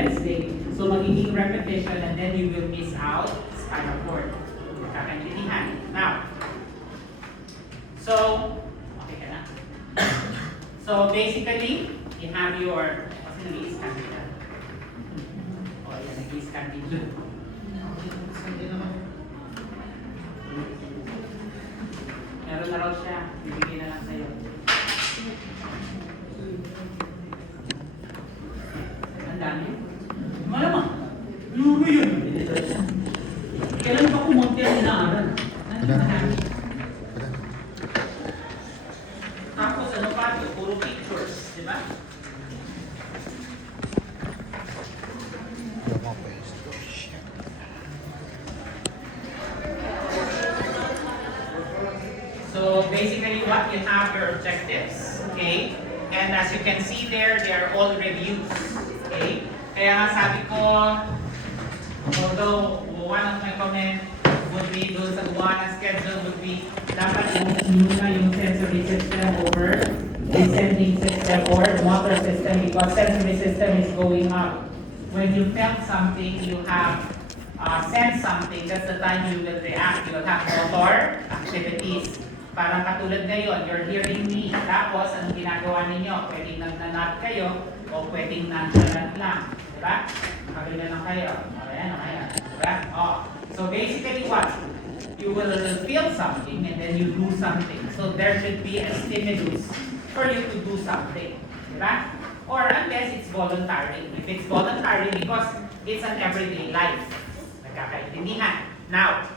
Wednesday. So magiging repetition and then you will miss out spinal cord. Kakaintindihan. Now, so, okay ka na? So basically, you have your, kasi nag-i-scan ka. O, yan, nag-i-scan dito. Meron na raw siya. Bibigyan na lang sa'yo. Ang dami. Malamang. Lugo yun. Kailan pa kumonti ang inaaral? Tapos ano pa ito? Puro pictures. Di ba? So basically what you have your objectives, okay? And as you can see there, they are all reviews, okay? Kaya nga sabi ko, although one of my comment would be doon sa gumawa ng schedule would be dapat muna yung sensory system over descending system or motor system because sensory system is going up. When you felt something, you have sense something, that's the time you will react. You will have motor activities. Parang katulad ngayon, you're hearing me. Tapos, anong ginagawa ninyo? Pwedeng nagnanat kayo o pwedeng nonchalant lang. Diba? Nakabila lang kayo. Ayan, ayan. Diba? Oh. So basically what? You will feel something and then you do something. So there should be a stimulus for you to do something. Diba? Or unless it's voluntary. If it's voluntary because it's an everyday life. Nagkakaintindihan. Now,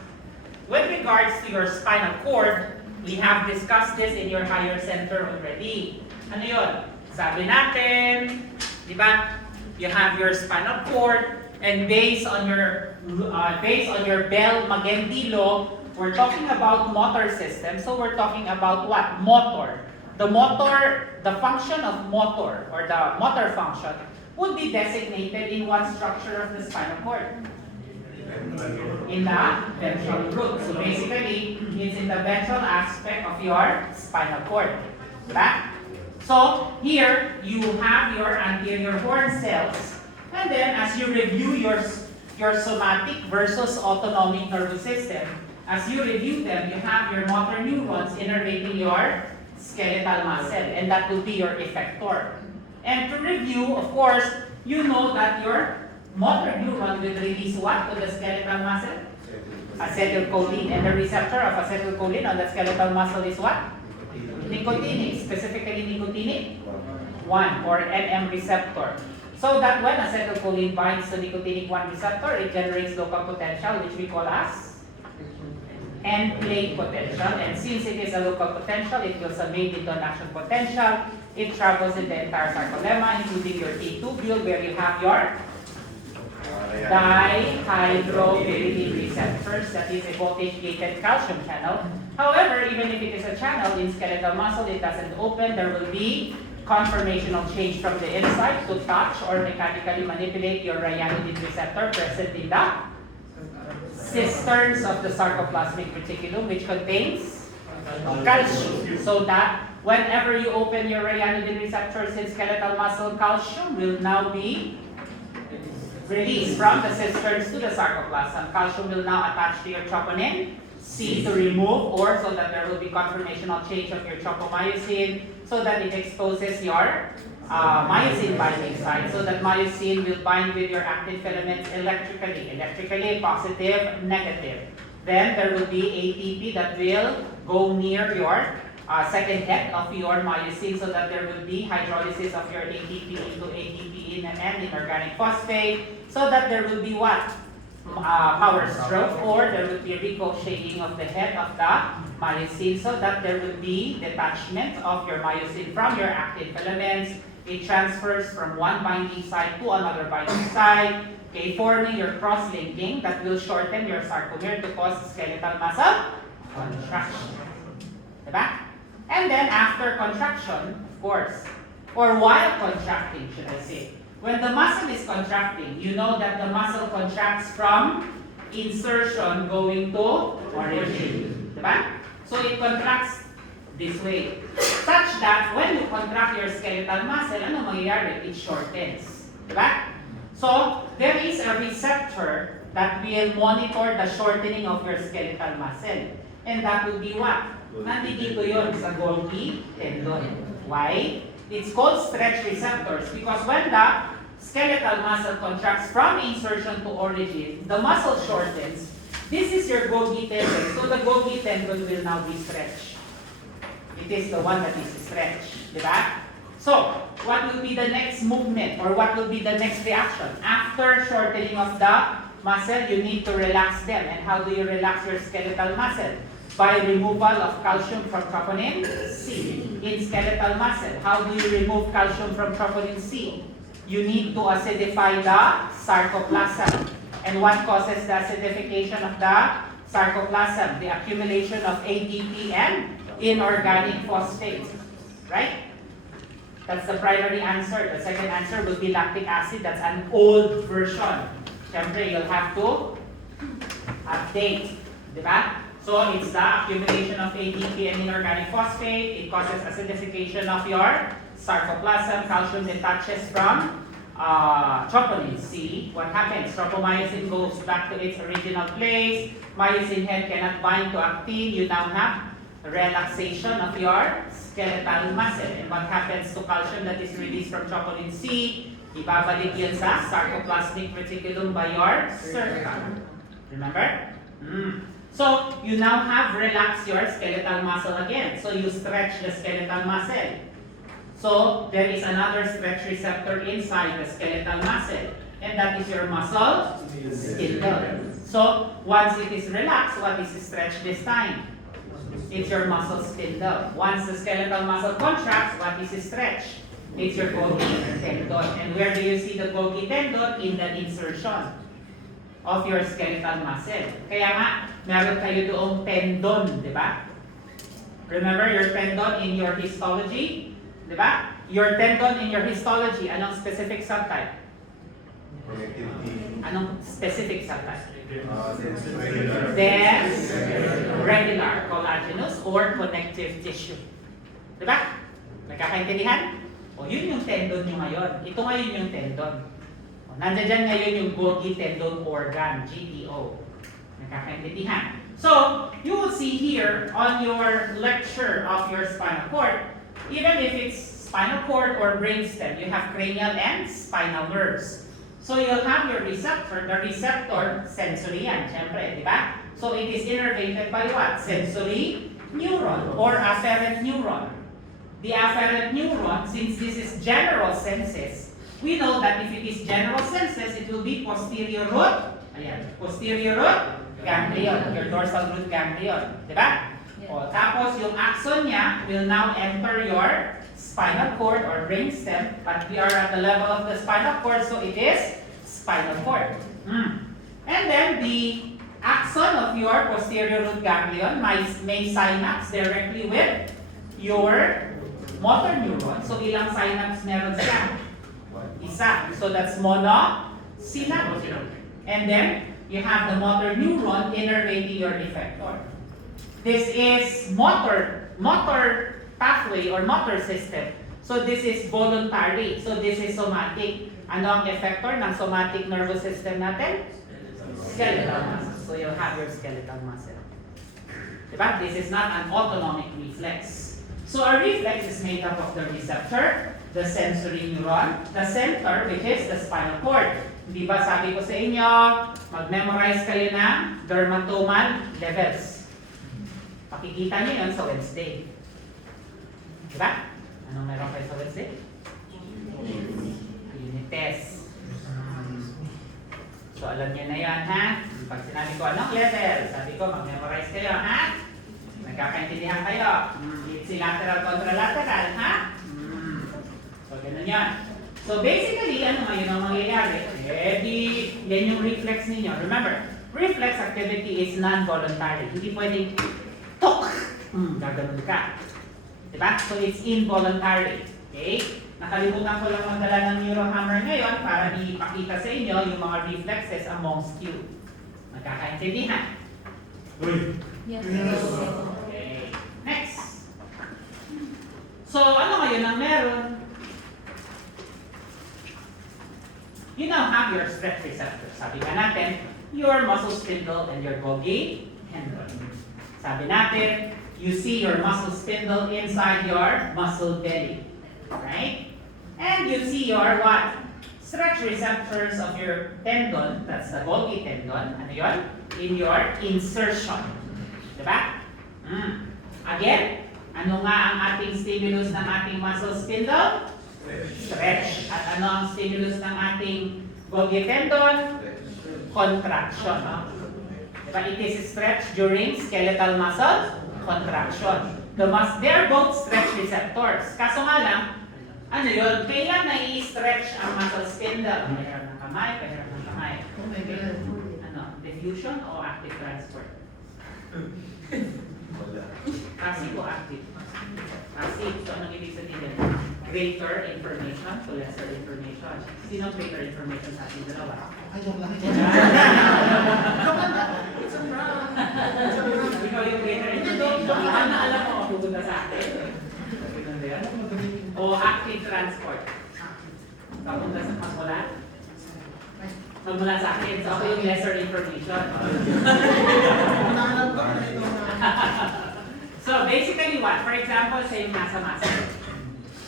with regards to your spinal cord, we have discussed this in your higher center already. Ano yun? Sabi natin, di ba? You have your spinal cord, and based on your Bell Magendilo, we're talking about motor system. So we're talking about what? Motor. The function of motor, or the motor function, would be designated in what structure of the spinal cord? In the ventral root. So basically, it's in the ventral aspect of your spinal cord. Right? So here, you have your anterior horn cells. And then, as you review your somatic versus autonomic nervous system, as you review them, you have your motor neurons innervating your skeletal muscle. And that will be your effector. And to review, of course, you know that your motor neuron will release what to the skeletal muscle? Acetylcholine. And the receptor of acetylcholine on the skeletal muscle is what? Nicotinic. Specifically nicotinic 1 or NM receptor. So that when acetylcholine binds to nicotinic 1 receptor, it generates local potential which we call as end plate potential. And since it is a local potential, it will submit into an action potential. It travels in the entire sarcolemma, including your T-tubule where you have your dihydropyridine receptors, that is a voltage-gated calcium channel. However, even if it is a channel in skeletal muscle, it doesn't open. There will be conformational change from the inside to touch or mechanically manipulate your ryanodine receptor present in the cisterns of the sarcoplasmic reticulum, which contains calcium. So that whenever you open your ryanodine receptors in skeletal muscle, calcium will now be released from the cisterns to the sarcoplasm. Calcium will now attach to your troponin C to remove, or so that there will be conformational change of your tropomyosin, so that it exposes your myosin binding site, so that myosin will bind with your actin filaments electrically positive, negative. Then there will be ATP that will go near your second head of your myosin, so that there will be hydrolysis of your ATP into ATP in and inorganic phosphate, so that there will be what? Power stroke, or there will be ricocheting of the head of the myosin, so that there will be detachment of your myosin from your actin filaments. It transfers from one binding site to another binding site, okay, forming your cross-linking that will shorten your sarcomere to cause skeletal muscle contraction. Diba? And then after contraction, of course, or while contracting, should I say, when the muscle is contracting, you know that the muscle contracts from insertion going to origin. Diba? So it contracts this way, such that when you contract your skeletal muscle, ano mangyayari? It shortens. Diba? So, there is a receptor that will monitor the shortening of your skeletal muscle. And that will be what? Nandito yun sa Golgi tendon. Why? It's called stretch receptors because when the skeletal muscle contracts from insertion to origin, the muscle shortens. This is your Golgi tendon. So the Golgi tendon will now be stretched. It is the one that is stretched. Diba? So, what will be the next movement or what will be the next reaction? After shortening of the muscle, you need to relax them. And how do you relax your skeletal muscle? By removal of calcium from troponin C in skeletal muscle. How do you remove calcium from troponin C? You need to acidify the sarcoplasm. And what causes the acidification of the sarcoplasm? The accumulation of ATP and inorganic phosphate. Right? That's the primary answer. The second answer will be lactic acid. That's an old version. Siyempre, you'll have to update. Diba? So, it's the accumulation of ATP and inorganic phosphate. It causes acidification of your sarcoplasm. Calcium detaches from troponin C. What happens? Tropomyosin goes back to its original place. Myosin head cannot bind to actin. You now have relaxation of your skeletal muscle. And what happens to calcium that is released from troponin C? Ibabalik yun sa sarcoplasmic reticulum by your cervical. Remember? So, you now have relaxed your skeletal muscle again. So, you stretch the skeletal muscle. So, there is another stretch receptor inside the skeletal muscle. And that is your muscle spindle. So, once it is relaxed, what is stretched this time? It's your muscle spindle. Once the skeletal muscle contracts, what is stretched? It's your Golgi tendon. And where do you see the Golgi tendon? In the insertion of your skeletal muscle. Kaya nga, meron kayo doong tendon, di ba? Remember your tendon in your histology? Di ba? Your tendon in your histology, anong specific subtype? Anong specific subtype? Dense, regular, collagenous, or connective tissue. Diba? Nagkakaintindihan? O, yun yung tendon nyo ngayon. Ito ngayon yung tendon. O, nandiyan ngayon yung Golgi tendon organ, GTO. Nagkakaintindihan? So, you will see here on your lecture of your spinal cord, even if it's spinal cord or brainstem, you have cranial and spinal nerves. So you'll have your receptor, the receptor, sensory yan, syempre, di ba? So it is innervated by what? Sensory neuron or afferent neuron. The afferent neuron, since this is general senses, we know that if it is general senses, it will be posterior root, ayan, posterior root ganglion, your dorsal root ganglion, di ba? O, tapos yung axon niya will now enter your spinal cord or brainstem, but we are at the level of the spinal cord, so it is spinal cord. And then the axon of your posterior root ganglion may synapse directly with your motor neuron. So ilang synapse meron siya? Isa. So that's monosynaptic. And then you have the motor neuron innervating your effector. This is motor pathway or motor system. So this is voluntary. So this is somatic. Ano ang effector ng somatic nervous system natin? Skeletal muscle. So you'll have your skeletal muscle. Diba? This is not an autonomic reflex. So a reflex is made up of the receptor, the sensory neuron, the center, which is the spinal cord. Di ba sabi ko sa inyo, mag-memorize kayo ng dermatomal levels. Pakikita niyo yun sa Wednesday. Diba? Anong meron kayo sa Wednesday? Unit test. So alam niyo na yan, ha? Pag sinabi ko anong level, sabi ko mag-memorize kayo, ha? Nagkakaintindihan kayo. Ipsilateral, contralateral, ha? So ganun yan. So basically, ano ngayon ang mangyayari? Yan yung reflex ninyo. Remember, reflex activity is non-voluntary. Hindi pwedeng tok! Gaganon ka. Diba? So it's involuntary. Okay? Nakalimutan ko lang magdala ng neurohammer ngayon para ipakita sa inyo yung mga reflexes amongst you. Nagkakaintindihan? Yes. Okay. Next. So ano ngayon ang meron? you now have your stretch receptor. Sabi nga natin, your muscle spindle and your Golgi tendon. Sabi natin, you see your muscle spindle inside your muscle belly. Right? And you see your what? Stretch receptors of your tendon, that's the Golgi tendon, ano yun? In your insertion. Diba? Again, ano nga ang ating stimulus ng ating muscle spindle? Stretch. At ano ang stimulus ng ating Golgi tendon? Contraction. Diba? It is stretch during skeletal muscle contraction. They are both stretch receptors. Kaso nga lang, ano yun? Kailan na-i-stretch ang muscle spindle? Pahiram ng kamay, pahiram ng kamay. Oh my God. Ano? Diffusion o active transport? Passive o active? Passive. So, anong ibig sabihin? Greater information to lesser information. Sino greater information sa ating dalawa? Ayaw lang. It's a prank. Ikaw yung greater information. Ano na alam mo mapupunta sa akin? Ganun ba yan? O active transport. Papunta sa magmula? Magmula sa akin. So ako yung lesser information. So basically what? For example, siya yung nasa muscle.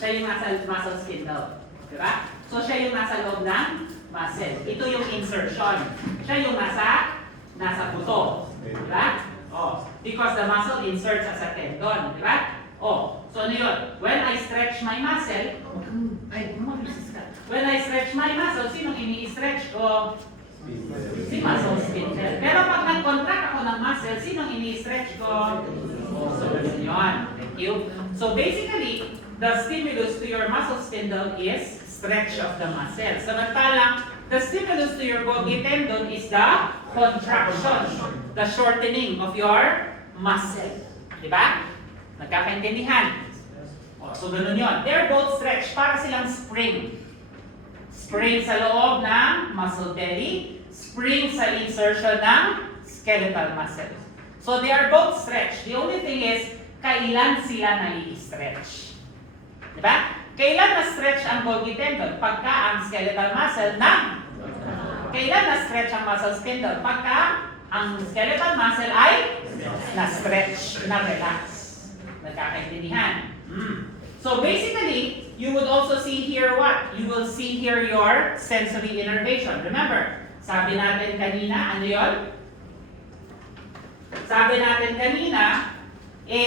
Siya yung nasa muscle spindle. Diba? So siya yung nasa loob ng muscle. Ito yung insertion. Siya yung nasa buto. Diba? Oh, because the muscle inserts as a tendon. Diba? Oh, so ano yun? When I stretch my muscle, when I stretch my muscle, sinong ini-stretch ko? Si muscle spindle. Pero pag nag-contract ako ng muscle, sinong ini-stretch ko? So, ganun yun. Thank you. So, basically, the stimulus to your muscle spindle is stretch of the muscle. Samantalang, the stimulus to your Golgi tendon is the contraction, the shortening of your muscle. Diba? Nagkakaintindihan? So, ganun yun. They're both stretch. Para silang spring. Spring sa loob ng muscle belly. Spring sa insertion ng skeletal muscle. So, they are both stretch. The only thing is, kailan sila nai-stretch? Diba? Kailan na-stretch ang Golgi tendon? Pagka ang skeletal muscle kailan na-stretch ang muscle spindle? Pagka ang skeletal muscle ay na-stretch, na-relax. Nagkakaintindihan. So basically, you would also see here what? You will see here your sensory innervation. Remember, sabi natin kanina, ano yun? Sabi natin kanina, a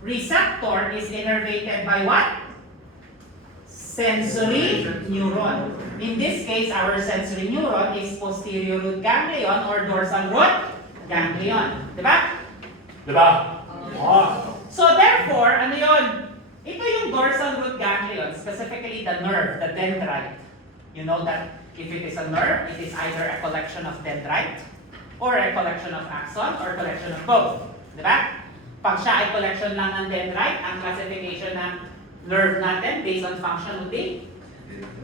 receptor is innervated by what? Sensory neuron. In this case, our sensory neuron is posterior root ganglion or dorsal root ganglion. Diba? Diba? Oh. So therefore, ano yun? Ito yung dorsal root ganglion, specifically the nerve, the dendrite. You know that if it is a nerve, it is either a collection of dendrite or a collection of axon or collection of both. Diba? Pag siya ay collection lang ng dendrite, ang classification ng nerve natin based on function would be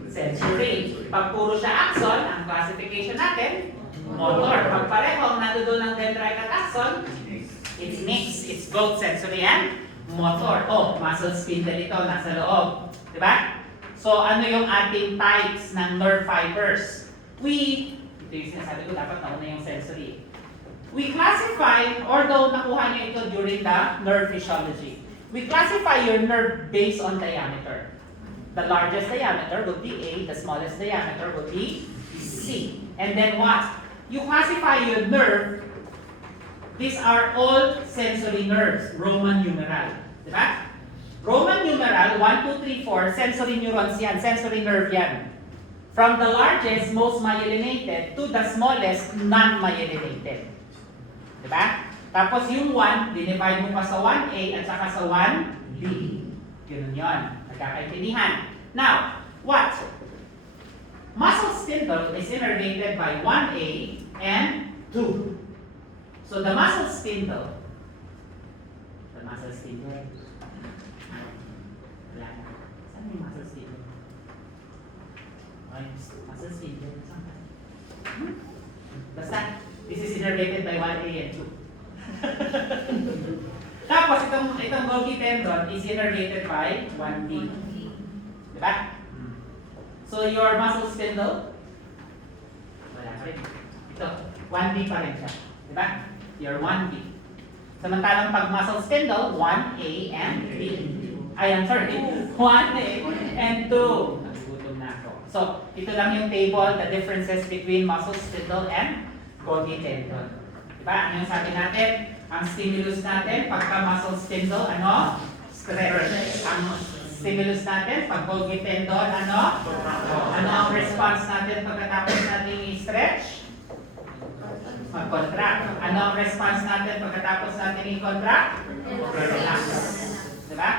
sensory. Pag puro siya axon, ang classification natin, motor. Pag pareho ang nandoon ng dendrite at axon, it's mixed. It's both sensory and motor. Oh, muscle spindle ito, nasa loob. Diba? So, ano yung ating types ng nerve fibers? Ito yung sinasabi ko, dapat nauna yung sensory. We classify, although nakuha nyo ito during the nerve physiology, we classify your nerve based on diameter. The largest diameter would be A, the smallest diameter would be C. And then what? You classify your nerve. These are all sensory nerves, Roman numeral. Diba? Roman numeral, 1, 2, 3, 4, sensory neurons yan, sensory nerve yan. From the largest, most myelinated, to the smallest, non-myelinated. Diba? Tapos yung 1, dinivide mo pa sa 1A at saka sa 1B. Ganun yun. Nagkakaintindihan. Now, what? Muscle spindle is innervated by 1A and 2. So the muscle spindle, wala. Saan yung muscle spindle? Okay, muscle spindle. Saan ka? Basta, this is innervated by 1A and 2. Tapos itong Golgi tendon is innervated by 1B. Diba? So your muscle spindle Wala pa rin. Ito, 1B pa rin siya. Diba? Your 1B. Samantalang pag muscle spindle, 1A and B. Ayan, sorry. 1A and 2. Nagugutom na ako. So, ito lang yung table, the differences between muscle spindle and Golgi tendon. Diba? Ano yung sabi natin? Ang stimulus natin, pagka muscle spindle, ano? Stretch. Ang stimulus natin, pag Golgi tendon, ano? Ano ang response natin pagkatapos natin i-stretch? Mag-contract. Ano ang response natin pagkatapos natin i-contract? Relax. Diba?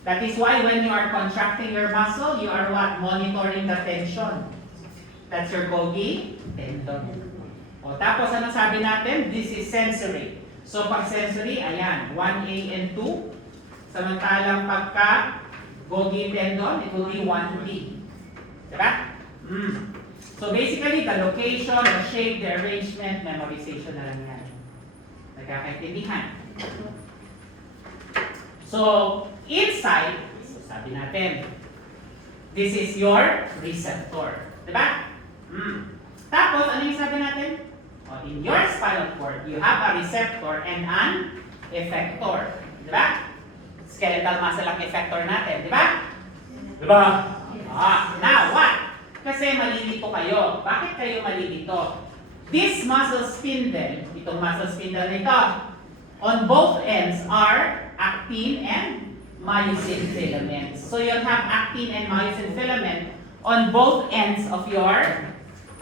That is why when you are contracting your muscle, you are what? Monitoring the tension. That's your Golgi tendon. O tapos ano sabi natin? This is sensory. So pag sensory, ayan, 1A and 2. Samantalang pagka Golgi tendon, it will be 1B. Diba? So basically, the location, the shape, the arrangement, memorization na lang yan. Nagkakaintindihan. So, inside, so sabi natin, this is your receptor. Diba? Tapos, ano yung sabi natin? In your spinal cord, you have a receptor and an effector. Diba? Skeletal muscle ang effector natin. Diba? Diba? Now, what? Kasi malilito kayo. Bakit kayo malilito? This muscle spindle, itong muscle spindle nito, on both ends are actin and myosin filaments. So you'll have actin and myosin filament on both ends of your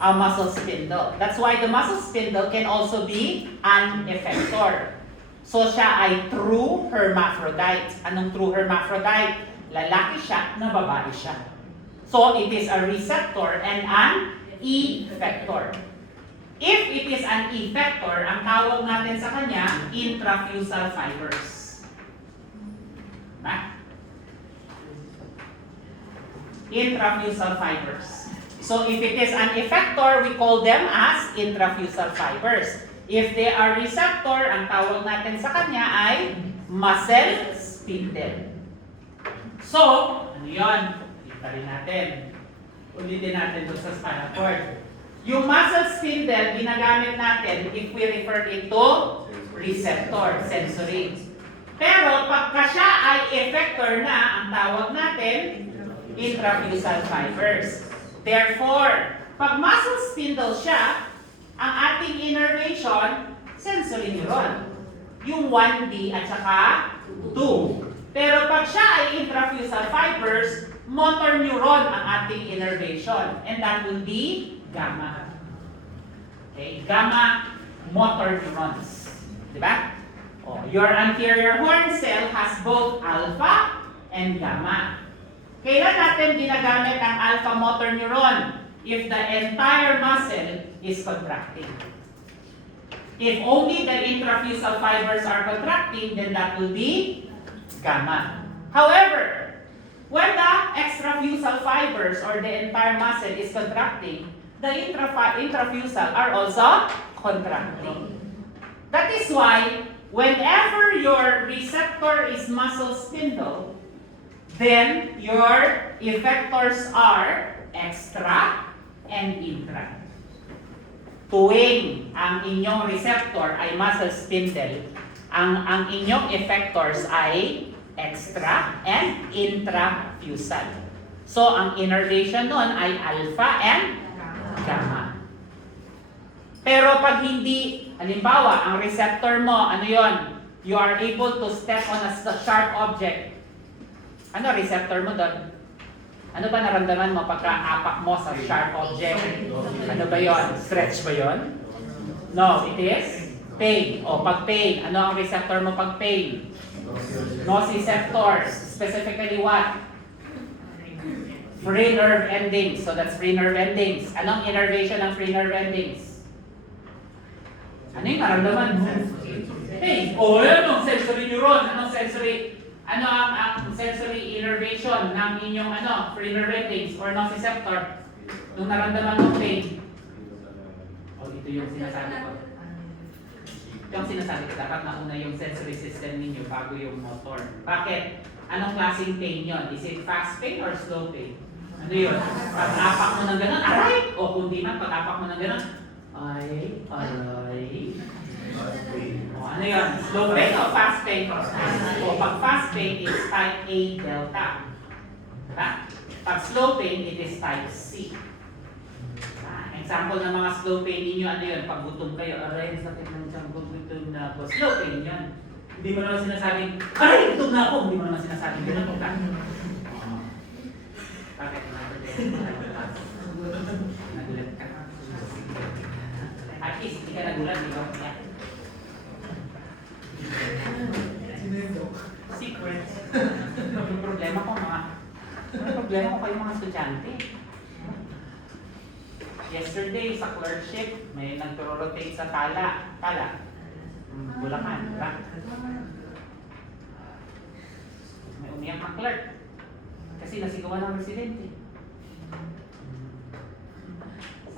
muscle spindle. That's why the muscle spindle can also be an effector. So siya ay true hermaphrodite. Anong true hermaphrodite? Lalaki siya na babae siya. So it is a receptor and an effector. If it is an effector, ang tawag natin sa kanya, intrafusal fibers. Diba? Intrafusal fibers. So if it is an effector, we call them as intrafusal fibers. If they are receptor, ang tawag natin sa kanya ay muscle spindle. So, ano yun? Ulitin natin. Ulitin natin doon sa spinal cord. Yung muscle spindle, ginagamit natin if we refer it to receptor, sensory. Pero pagka siya ay effector na, ang tawag natin, intrafusal fibers. Therefore, pag muscle spindle siya, ang ating innervation, sensory neuron. Yung 1D at saka 2. Pero pag siya ay intrafusal fibers, motor neuron ang ating innervation. And that will be gamma. Okay, gamma motor neurons. Diba? Oh, your anterior horn cell has both alpha and gamma. Kailan natin ginagamit ang alpha motor neuron? If the entire muscle is contracting. If only the intrafusal fibers are contracting, then that will be gamma. However, when the extrafusal fibers or the entire muscle is contracting, the intrafusal are also contracting. That is why, whenever your receptor is muscle spindle, then your effectors are extra and intra. Tuwing ang inyong receptor ay muscle spindle, ang inyong effectors ay extra and intrafusal. So, ang innervation nun ay alpha and gamma. Pero pag hindi, halimbawa, ang receptor mo, ano yon? You are able to step on a sharp object. Ano receptor mo doon? Ano ba naramdaman mo pagka-apak mo sa sharp object? Ano ba yon? Stretch ba yon? No, it is pain. O pag pain, ano ang receptor mo pag pain? Nociceptors. Specifically what? Free nerve endings. So that's free nerve endings. Anong innervation ng free nerve endings? Ano yung naramdaman mo? Pain. O yan ang sensory neuron. Anong sensory? Ano ang sensory innervation ng inyong free nerve endings or nociceptor? Nung naramdaman mo pain. O ito yung sinasabi ko. Yung sinasabi ko, dapat nauna yung sensory system ninyo bago yung motor. Bakit? Anong klaseng pain yon? Is it fast pain or slow pain? Ano yun? Pag-apak mo ng gano'n, aray! O kung di man, pag-apak mo ng gano'n, ay, aray. O ano yun? Slow pain o fast pain? O pag fast pain, it's type A delta. Diba? Pag slow pain, it is type C. Example ng mga slow pain ninyo, ano yun? Pag gutom kayo, aray, sakit ng tiyan ko, gutom na ako. Slow pain yun. Hindi mo naman sinasabing, aray, gutom na ako. Hindi mo naman sinasabing gano'n ka. Bakit? Nagulat ka. At least, hindi ka nagulat, di ba? Secrets. Yung problema ko kayo mga estudyante. Yesterday, sa clerkship, may nag-rotate sa Tala. Bulacan, diba? May umiyak ng clerk. Kasi nasigawan ng residente.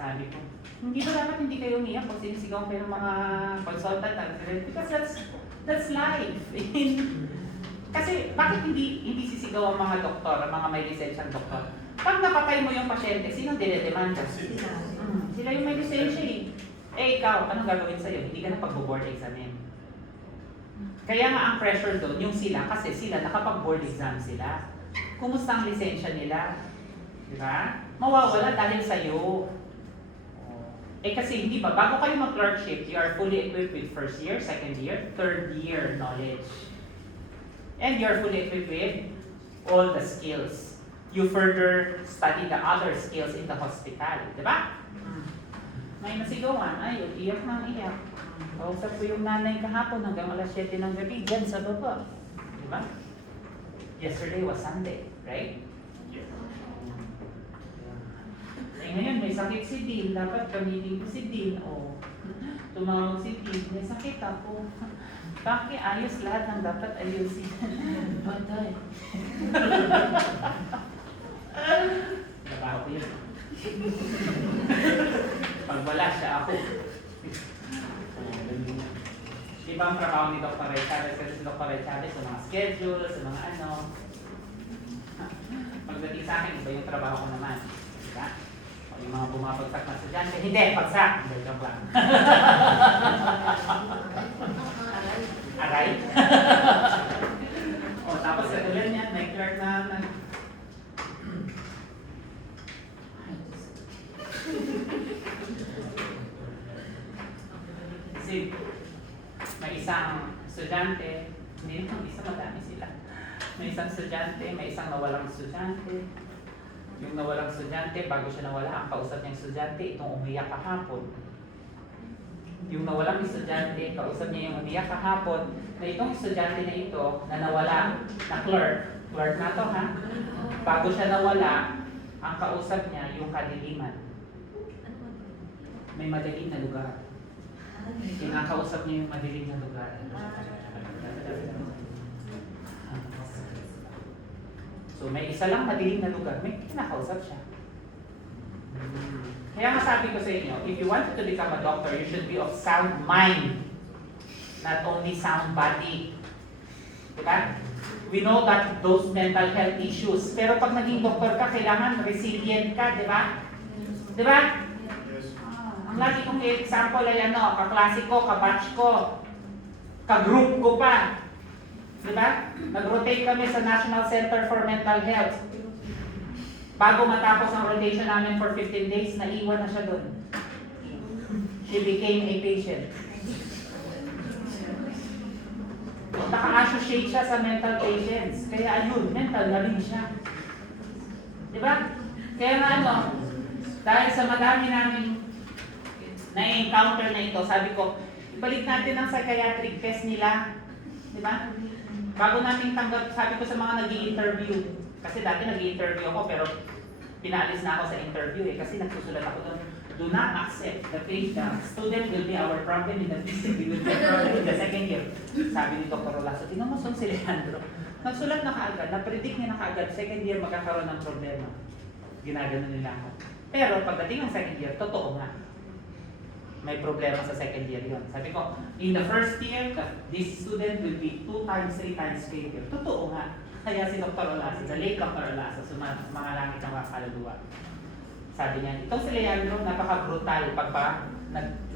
Sabi ko, hindi ba dapat hindi kayo umiyak kung sinisigawan kayo ng mga consultant at residente? Because that's life. Kasi bakit hindi sisigaw ang mga doktor, ang mga may lisensyang doktor? Pag napatay mo yung pasyente, sino dinedemanda? Sila yung may lisensya eh. Eh ikaw, anong gagawin sa'yo? Hindi ka na pag-board examine. Kaya nga ang pressure doon, yung sila, kasi sila nakapag-board exam sila. Kumusta ang lisensya nila? Di ba? Mawawala dahil sa'yo. Eh kasi hindi ba, bago kayo mag-clerkship, you are fully equipped with first year, second year, third year knowledge. And you're fully equipped with all the skills. You further study the other skills in the hospital. Di ba? May nasigawan, ay, iyak nang iyak. Kausap ko yung nanay kahapon hanggang alas 7 ng gabi, dyan sa baba. Di ba? Yesterday was Sunday, right? Eh ngayon, may sakit si Dean. Dapat gamitin ko si Dean. O, tumawag si Dean. May sakit ako. Bakit ayos lahat ng dapat ayusin? Patay. Trabaho ko yun. Pag wala siya, ako. Di ba ang trabaho ni Dr. Ray Chavez? Kasi si Dr. Ray Chavez sa mga schedule, sa mga ano. Pagdating sa akin, iba yung trabaho ko naman. Diba? O yung mga bumabagsak na estudyante, hindi, pagsak! Hindi, joke lang. Aray? O tapos sa ulan niyan, may clerk na kasi may isang estudyante, hindi naman isa, madami sila. May isang estudyante, may isang nawalang estudyante. Yung nawalang estudyante, bago siya nawala, ang kausap niyang estudyante, itong umiyak kahapon. Yung nawalang estudyante, kausap niya yung umiyak kahapon, na itong estudyante na ito, na nawala, na clerk na to ha, bago siya nawala, ang kausap niya yung kadiliman. May madilim na lugar. Kinakausap niya yung madilim na lugar. So may isa lang madilim na lugar, may kinakausap siya. Kaya nga sabi ko sa inyo, if you want to become a doctor, you should be of sound mind, not only sound body. Diba? We know that those mental health issues, pero pag naging doktor ka, kailangan resilient ka, diba? Diba? Ang lagi kong example ay ano, kaklase ko, kabatch ko, ka-group ko pa. Diba? Nag-rotate kami sa National Center for Mental Health. Bago matapos ang rotation namin for 15 days, naiwan na siya doon. She became a patient. Naka-associate siya sa mental patients. Kaya ayun, mental na rin siya. Diba? Kaya nga ano, dahil sa madami namin na-encounter na ito, sabi ko, ibalik natin ang psychiatric test nila. Diba? Bago natin tanggap, sabi ko sa mga nag-i-interview, kasi dati nag-i-interview ako pero pinaalis na ako sa interview kasi nagsusulat ako doon, do not accept the student will be our problem in the future, we will be a problem in the second year. Sabi ni Dr. Olaso, tingnan mo son si Leandro. Nagsulat na kaagad, na-predict niya na kaagad, second year magkakaroon ng problema. Ginagano nila ako. Pero pagdating ng second year, totoo nga. May problema sa second year yun. Sabi ko, in the first year, this student will be 2 times, 3 times failure. Totoo nga. Kaya si Dr. Olaso, the late Dr. Olaso, mga langit ng mga kaluluwa. Sabi niya, itong si Leandro, napaka-brutal pag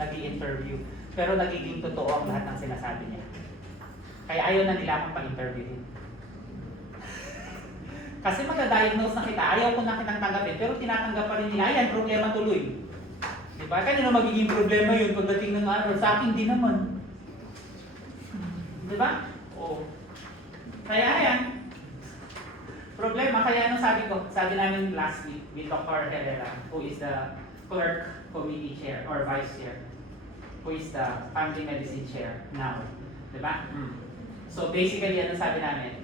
nag-i-interview. Pero nagiging totoo ang lahat ng sinasabi niya. Kaya ayaw na nila akong pa-interviewin. Kasi magda-diagnose na kita, ayaw ko na kitang tanggapin, pero tinatanggap pa rin nila, ayan, problema tuloy. Diba? Kanino magiging problema yun pagdating ng araw? Sa akin din naman. Diba? Oo. Kaya ayan, problema. Kaya ano sabi namin last week with Dr. Herrera, who is the clerk committee chair or vice chair, who is the family medicine chair now. Diba? So basically, ano sabi namin?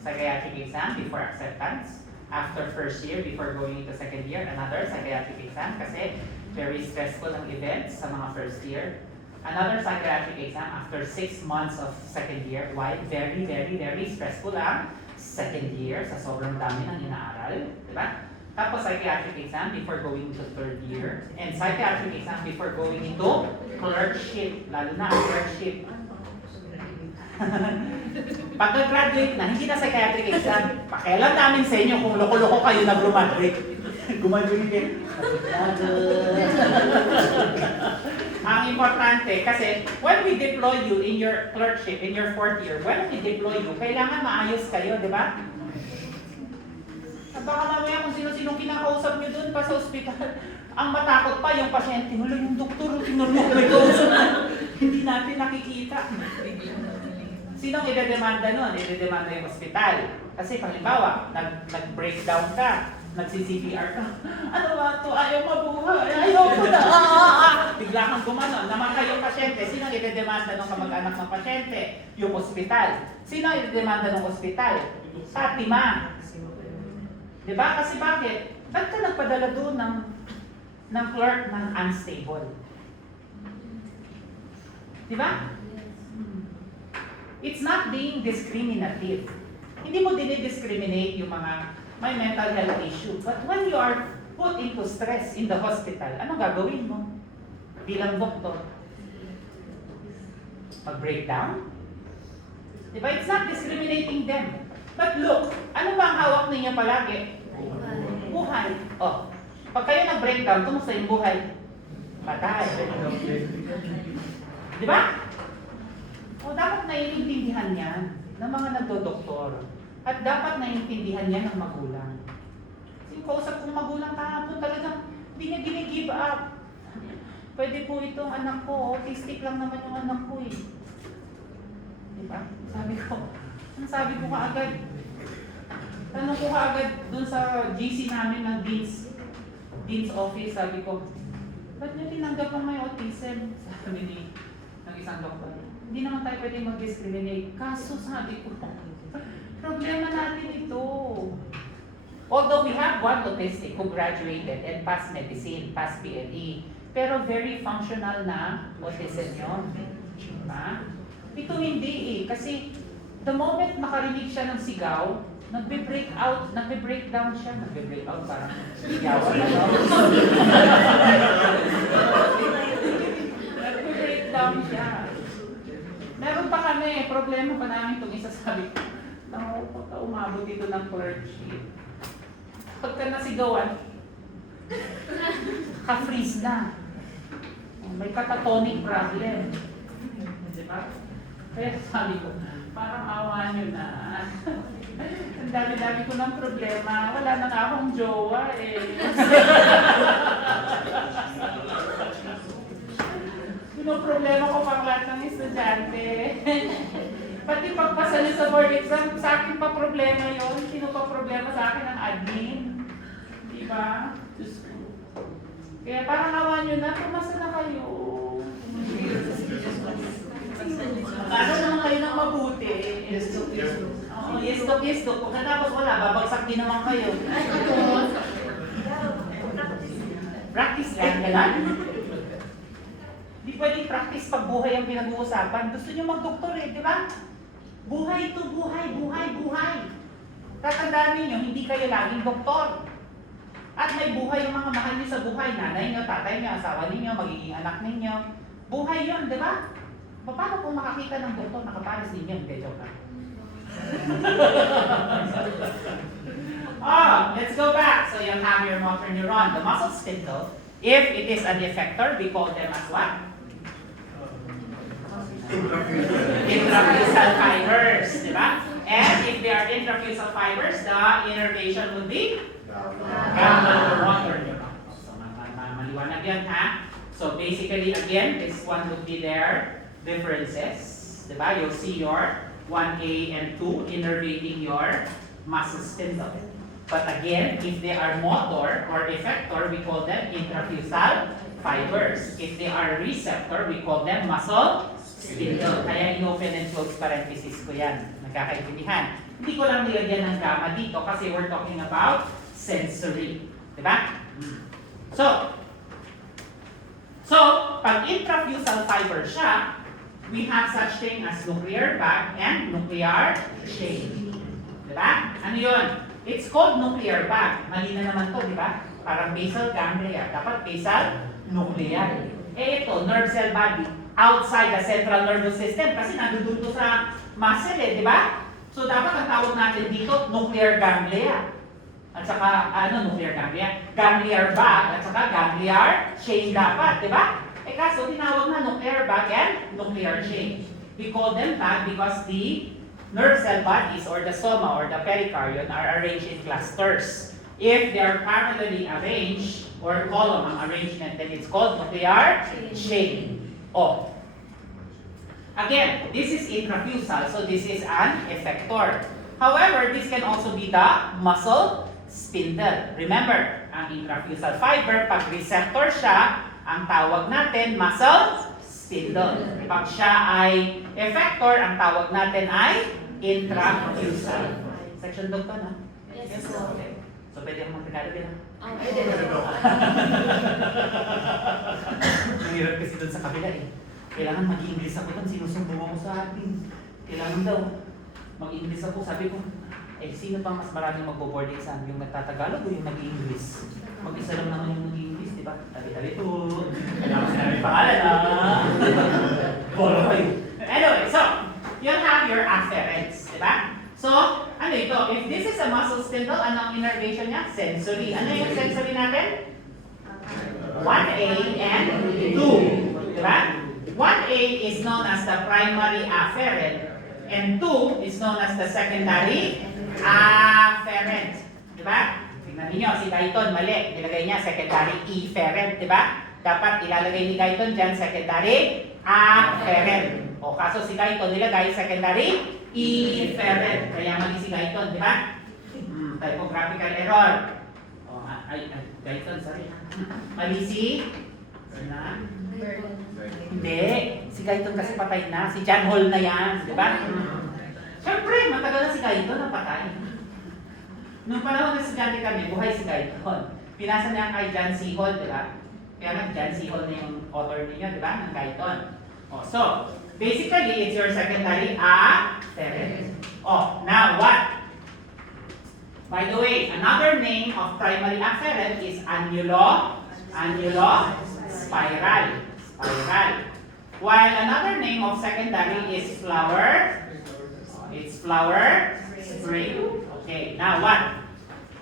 Psychiatric exam before acceptance, after first year, before going into second year, another psychiatric exam kasi very stressful ang events sa mga first year. Another psychiatric exam after 6 months of second year. Why? Very, very, very stressful ang second year sa sobrang dami ng inaaral. Diba? Tapos psychiatric exam before going into third year. And psychiatric exam before going into clerkship. Lalo na ang clerkship. Pagka-graduate na, hindi na psychiatric exam. Pakialam namin sa inyo kung loko-loko kayo na graduate. Gumadulit din. Ang importante, kasi when we deploy you in your clerkship, in your fourth year, when we deploy you, kailangan maayos kayo, di ba? Baka mamaya kung sino-sinong kinakausap nyo dun pa sa ospital, ang matakot pa yung pasyente, wala yung doktor, tinulog, may kausap na. Hindi natin nakikita. Sinong idedemanda nun? Idedemanda yung ospital. Kasi halimbawa, nag-breakdown ka, nagsi-CPR ka. Ano ba ito? Ayaw mabuhay. Ayaw ko na. Bigla kang gumanon. Naman kayong pasyente. Sino idedemanda ng kamag-anak ng pasyente? Yung ospital. Sino idedemanda ng ospital? Fatima. Diba? Kasi bakit? Ba't ka nagpadala doon ng clerk ng unstable? Diba? It's not being discriminative. Hindi mo dinidiscriminate yung mga may mental health issue. But when you are put into stress in the hospital, anong gagawin mo? Bilang doktor? Mag-breakdown? Diba? It's not discriminating them. But look, ano ba ang hawak ninyo palagi? Buhay. Oh, pag kayo nag-breakdown, kumusta yung buhay? Patay. Diba? O dapat naiintindihan yan ng mga nagdodoktor. At dapat naiintindihan yan ng magulang. Yung kausap kong magulang kahapon talagang hindi niya gini-give up. Pwede po itong anak ko, autistic lang naman yung anak ko eh. Diba? Sabi ko kaagad. Tanong ko kaagad dun sa GC namin ng Dean's office, sabi ko, ba't niyo tinanggap ang may autism? Sabi ng isang doktor. Hindi naman tayo pwede mag-discriminate. Kaso sabi ko, problema natin ito. Although we have one autistic who graduated and passed medicine, passed PLE, pero very functional na autism yun. Diba? Ito hindi eh. Kasi the moment makarinig siya ng sigaw, nagbe-breakdown siya. Nagbe-breakout parang sigawan na, no? Nagbe-breakdown siya. Meron pa kami, problema pa namin itong isasabi ko. Pagka umabot dito ng clerkship, pagka nasigawan, ka-freeze na. May catatonic problem. Diba? Kaya sabi ko, parang awa nyo na. Ang dami-dami ko ng problema. Wala na nga akong jowa eh. Problema ko pang lahat ng estudyante. Pati pagpasa niyo sa board exam, sa akin pa problema yon. Sino pa problema sa akin ang admin? Diba? Kaya parang awa nyo na, pumasa na kayo. Ano naman kayo ng mabuti? Yes, yes, Pagkatapos wala, babagsak din naman kayo. Practice yan, gano'n? Di pwedeng practice pag buhay ang pinag-uusapan. Gusto nyo mag-doktor eh, di ba? Buhay ito, buhay. Tatandaan ninyo, hindi kayo laging doktor. At may buhay yung mga mahal niyo sa buhay. Nanay niyo, tatay niyo, asawa ninyo, magiging anak ninyo. Buhay yun, di ba? Paano kung makakita ng doktor, nakapalis ninyo? Hindi, joke lang. Let's go back. So you have your motor neuron, the muscle spindle. If it is an effector, we call them as what? Intrafusal fibers, di ba? And if they are intrafusal fibers, the innervation would be ganglion motor neuron. So maliwanag yan, ha? So basically, again, this one would be their differences, di ba? You'll see your 1A and 2 innervating your muscle spindle. But again, if they are motor or effector, we call them intrafusal fibers. If they are receptor, we call them muscle spindle. Kaya in-open and close parenthesis ko yan. Nagkakaintindihan. Hindi ko lang nilagyan ng gamma dito kasi we're talking about sensory. Diba? So, pag intrafusal fiber siya, we have such thing as nuclear bag and nuclear chain. Diba? Ano yun? It's called nuclear bag. Mali na naman to, di ba? Parang basal ganglia. Dapat basal nuclear. Eh ito, nerve cell body. Outside the central nervous system kasi nandun to sa muscle di ba? So dapat ang tawag natin dito, nuclear ganglia. At saka, nuclear ganglia? Gangliar bag at saka gangliar chain dapat, di ba? Eh kaso, tinawag na nuclear bag and nuclear chain. We call them bag because the nerve cell bodies or the soma or the pericardium are arranged in clusters. If they are parallelly arranged or column ang arrangement, then it's called nuclear chain. Oh. Again, this is intrafusal, so this is an effector. However, this can also be the muscle spindle. Remember, ang intrafusal fiber, pag receptor siya, ang tawag natin muscle spindle. Pag siya ay effector, ang tawag natin ay intrafusal. Section dog to, no? Yes, po. So, pwede akong mag-Tagalog yun, Pwede na. Mahirap kasi doon sa kabila eh. Kailangan mag-English ako doon, sinusumbong ako sa atin. Kailangan daw mag-English ako. Sabi ko, sino pang mas maraming magbo-board exam? Yung nagtatagalog o yung nag-English? Mag-isa lang naman yung nag-English, di ba? Tabi-tabi to. Kailangan sinabi pangalan, Bolo kayo. Anyway, so, you'll have your afferents, di ba? So, ano ito? If this is a muscle spindle, anong innervation niya? Sensory. Ano yung sensory natin? 1A and 2. Di ba? 1A is known as the primary afferent and 2 is known as the secondary afferent. Di ba? Tingnan niyo, si Guyton, mali. Nilagay niya secondary efferent, di ba? Dapat ilalagay ni Guyton dyan secondary afferent. O kaso si Guyton nilagay secondary efferent. Kaya mali si Guyton, di ba? Typographical error. O, Guyton, sorry. Mali si? Hindi. Si Guyton kasi patay na. Si John Hall na yan, di ba? Siyempre, matagal na si Guyton na patay. Nung panahon na estudyante kami, buhay si Guyton. Pinasa niya kay John C. Hall, di ba? Kaya nga, John C. Hall na yung author niya, di ba? Ng Guyton. O, so, basically, it's your secondary afferent. Oh, now what? By the way, another name of primary afferent is annulospiral. While another name of secondary is flower. It's flower spring. Okay, now what?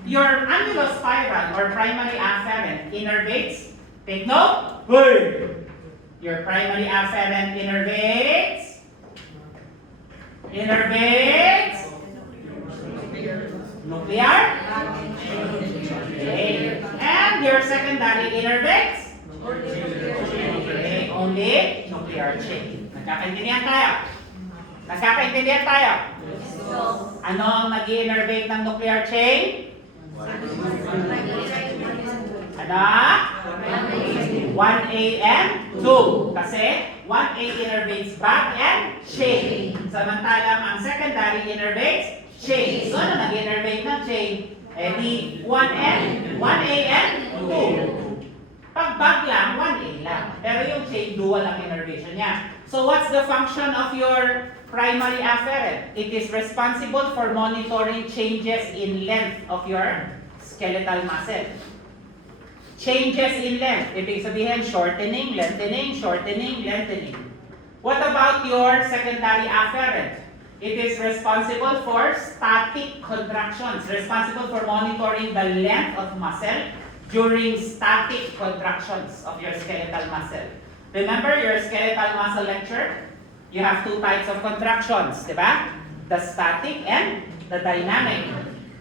Your annulospiral or primary afferent innervates. Take note. Hey! Your primary afferent innervates. Nuclear. Okay. And your secondary innervates. Okay. Only nuclear chain. Nagkakaintindihan tayo? Nagkakaintindihan tayo? Ano ang nag-innervate ng nuclear chain? Ano? 1A and 2. Kasi 1A innervates bag and chain. Samantalang ang secondary innervates chain. So ano nag-innervate ng chain? Eh di 1A and 2. Pag bag lang, 1A lang. Pero yung chain, dual ang innervation niya. So what's the function of your primary afferent? It is responsible for monitoring changes in length of your skeletal muscle. Changes in length. Ibig sabihin, shortening, lengthening, shortening, lengthening. What about your secondary afferent? It is responsible for static contractions, responsible for monitoring the length of muscle during static contractions of your skeletal muscle. Remember your skeletal muscle lecture? You have two types of contractions, di ba? The static and the dynamic.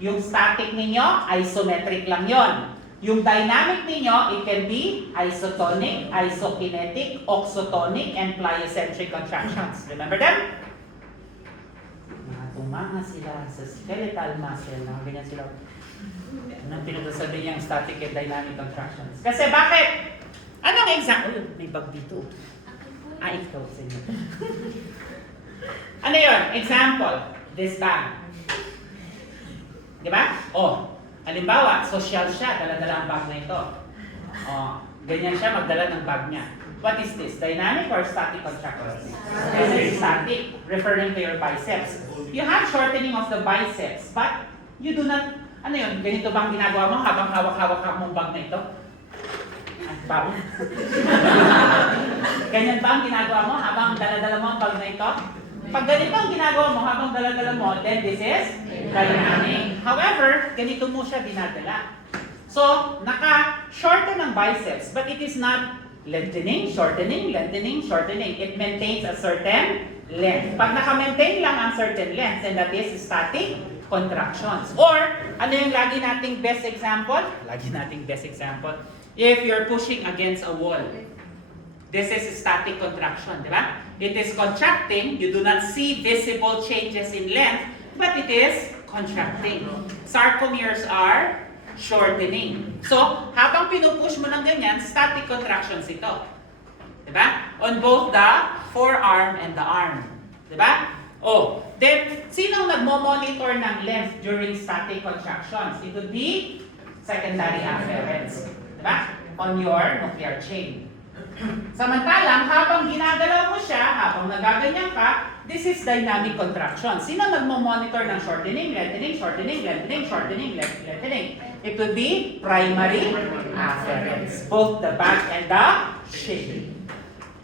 Yung static ninyo, isometric lang yon. Yung dynamic ninyo, it can be isotonic, isokinetic, oxytonic, and plyocentric contractions. Remember them? Tumanga sila sa skeletal muscle, ganyan sila. Anong pinagsasabi niyang static and dynamic contractions? Kasi bakit? Anong example? May bag dito. Ikaw sa inyo. Ano yun? Example. This bag. Di ba? Halimbawa, social siya, dala-dala ang bag na ito. Ganyan siya, magdala ng bag niya. What is this? Dynamic or static contractions? This is static, referring to your biceps. You have shortening of the biceps, but you do not, ano yun, ganito bang ginagawa mo habang hawak-hawak ka mong bag na ito? Ganyan ba ang ginagawa mo habang dala-dala mo ang bag na ito? Pag ganito ang ginagawa mo habang dala-dala mo, then this is dynamic. However, ganito mo siya dinadala. So, naka-shorten ang biceps, but it is not lengthening, shortening, lengthening, shortening. It maintains a certain length. Pag naka-maintain lang ang certain length, then that is static contractions. Or, ano yung lagi nating best example? If you're pushing against a wall. This is static contraction, di ba? It is contracting. You do not see visible changes in length, but it is contracting. Sarcomeres are shortening. So, habang pinupush mo ng ganyan, static contractions ito. Diba? On both the forearm and the arm. Diba? Then, sino nagmo-monitor ng length during static contractions? It would be secondary afferents. Diba? On your nuclear chain. Samantalang, habang ginagalaw mo siya, habang nagaganyan ka, this is dynamic contraction. Sino nagmo-monitor ng shortening, lengthening, shortening, lengthening, shortening, lengthening? It would be primary afferents, both the back and the shin.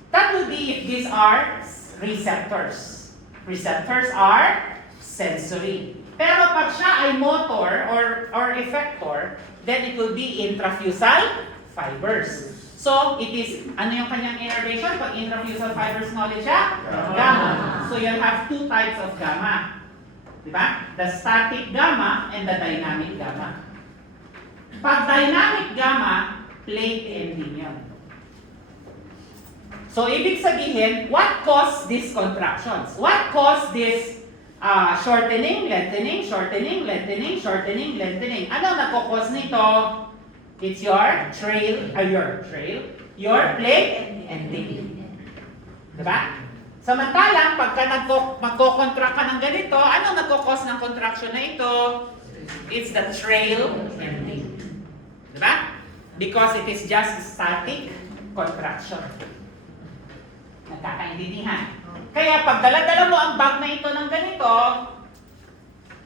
That would be if these are receptors. Receptors are sensory. Pero pag siya ay motor or effector, then it will be intrafusal fibers. So, it is, ano yung kanyang innervation? Pag intrafusal fibers knowledge siya? Gamma. So, you'll have two types of gamma. Diba? The static gamma and the dynamic gamma. Pag dynamic gamma, plate ending yun. So, ibig sabihin, what caused these contractions? What caused this shortening, lengthening, shortening, lengthening, shortening, lengthening? Ano nagkakos nito? It's your your plate ending. Diba? Samantalang, pagka magko-contract ka ng ganito, ano nagkakos ng contraction na ito? It's the trail ending. Diba? Because it is just static contraction. Nagkakaintindihan. Kaya pag dala-dala mo ang bag na ito ng ganito,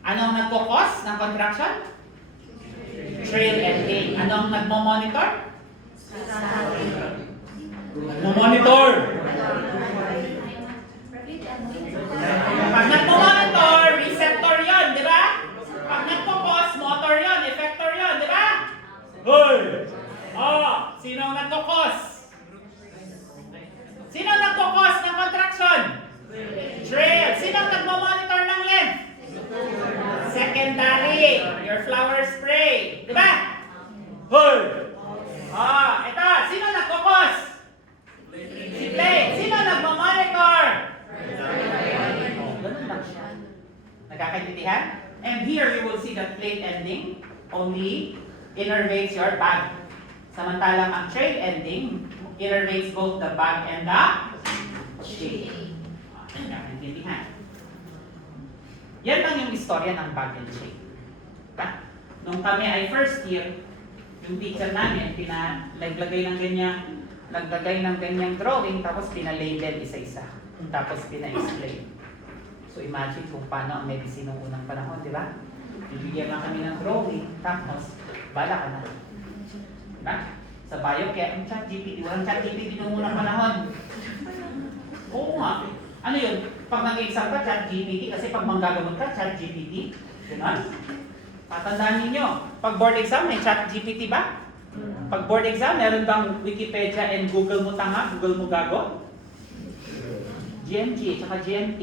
anong nagkakos ng contraction? Trail ending. Anong nagmo-monitor? Mo-monitor. Pag nagmo-monitor, receptor yon, di ba? Pag nagpo-cause, motor yon, effector yon, di ba? Hoy! Sino ang nagpo-cause? Sino ang nagpo-cause ng contraction? Trail. Sino ang nagmo-monitor ng length? Secondary, your flower spray. Di ba? Hoy! Ito. Sino nagkukos? Si plate. Sino nagmamonitor? Ganun lang siya. Nagkakaintindihan? And here you will see that plate ending only innervates your bag. Samantalang ang trail ending innervates both the bag and the chain. Nagkakaintindihan? Yan lang yung istorya ng bag and chain. Diba? Nung kami ay first year, yung teacher namin, naglagay ng ganyang drawing, tapos pina-label isa-isa. Tapos pina-explain. So imagine kung paano ang medicine noong unang panahon, di ba? Bibigyan lang kami ng drawing, tapos bala ka na. Diba? Sa bio, kaya ang ChatGPT, walang ChatGPT noong unang panahon. Oo nga. Ano yun? Pag nag-exam ka, ChatGPT, kasi pag manggagamot ka, ChatGPT. Ganun. Tatandaan ninyo, pag board exam, may ChatGPT ba? Pag board exam, meron bang Wikipedia and Google mo tanga, Google mo gago? GMG, tsaka GMT.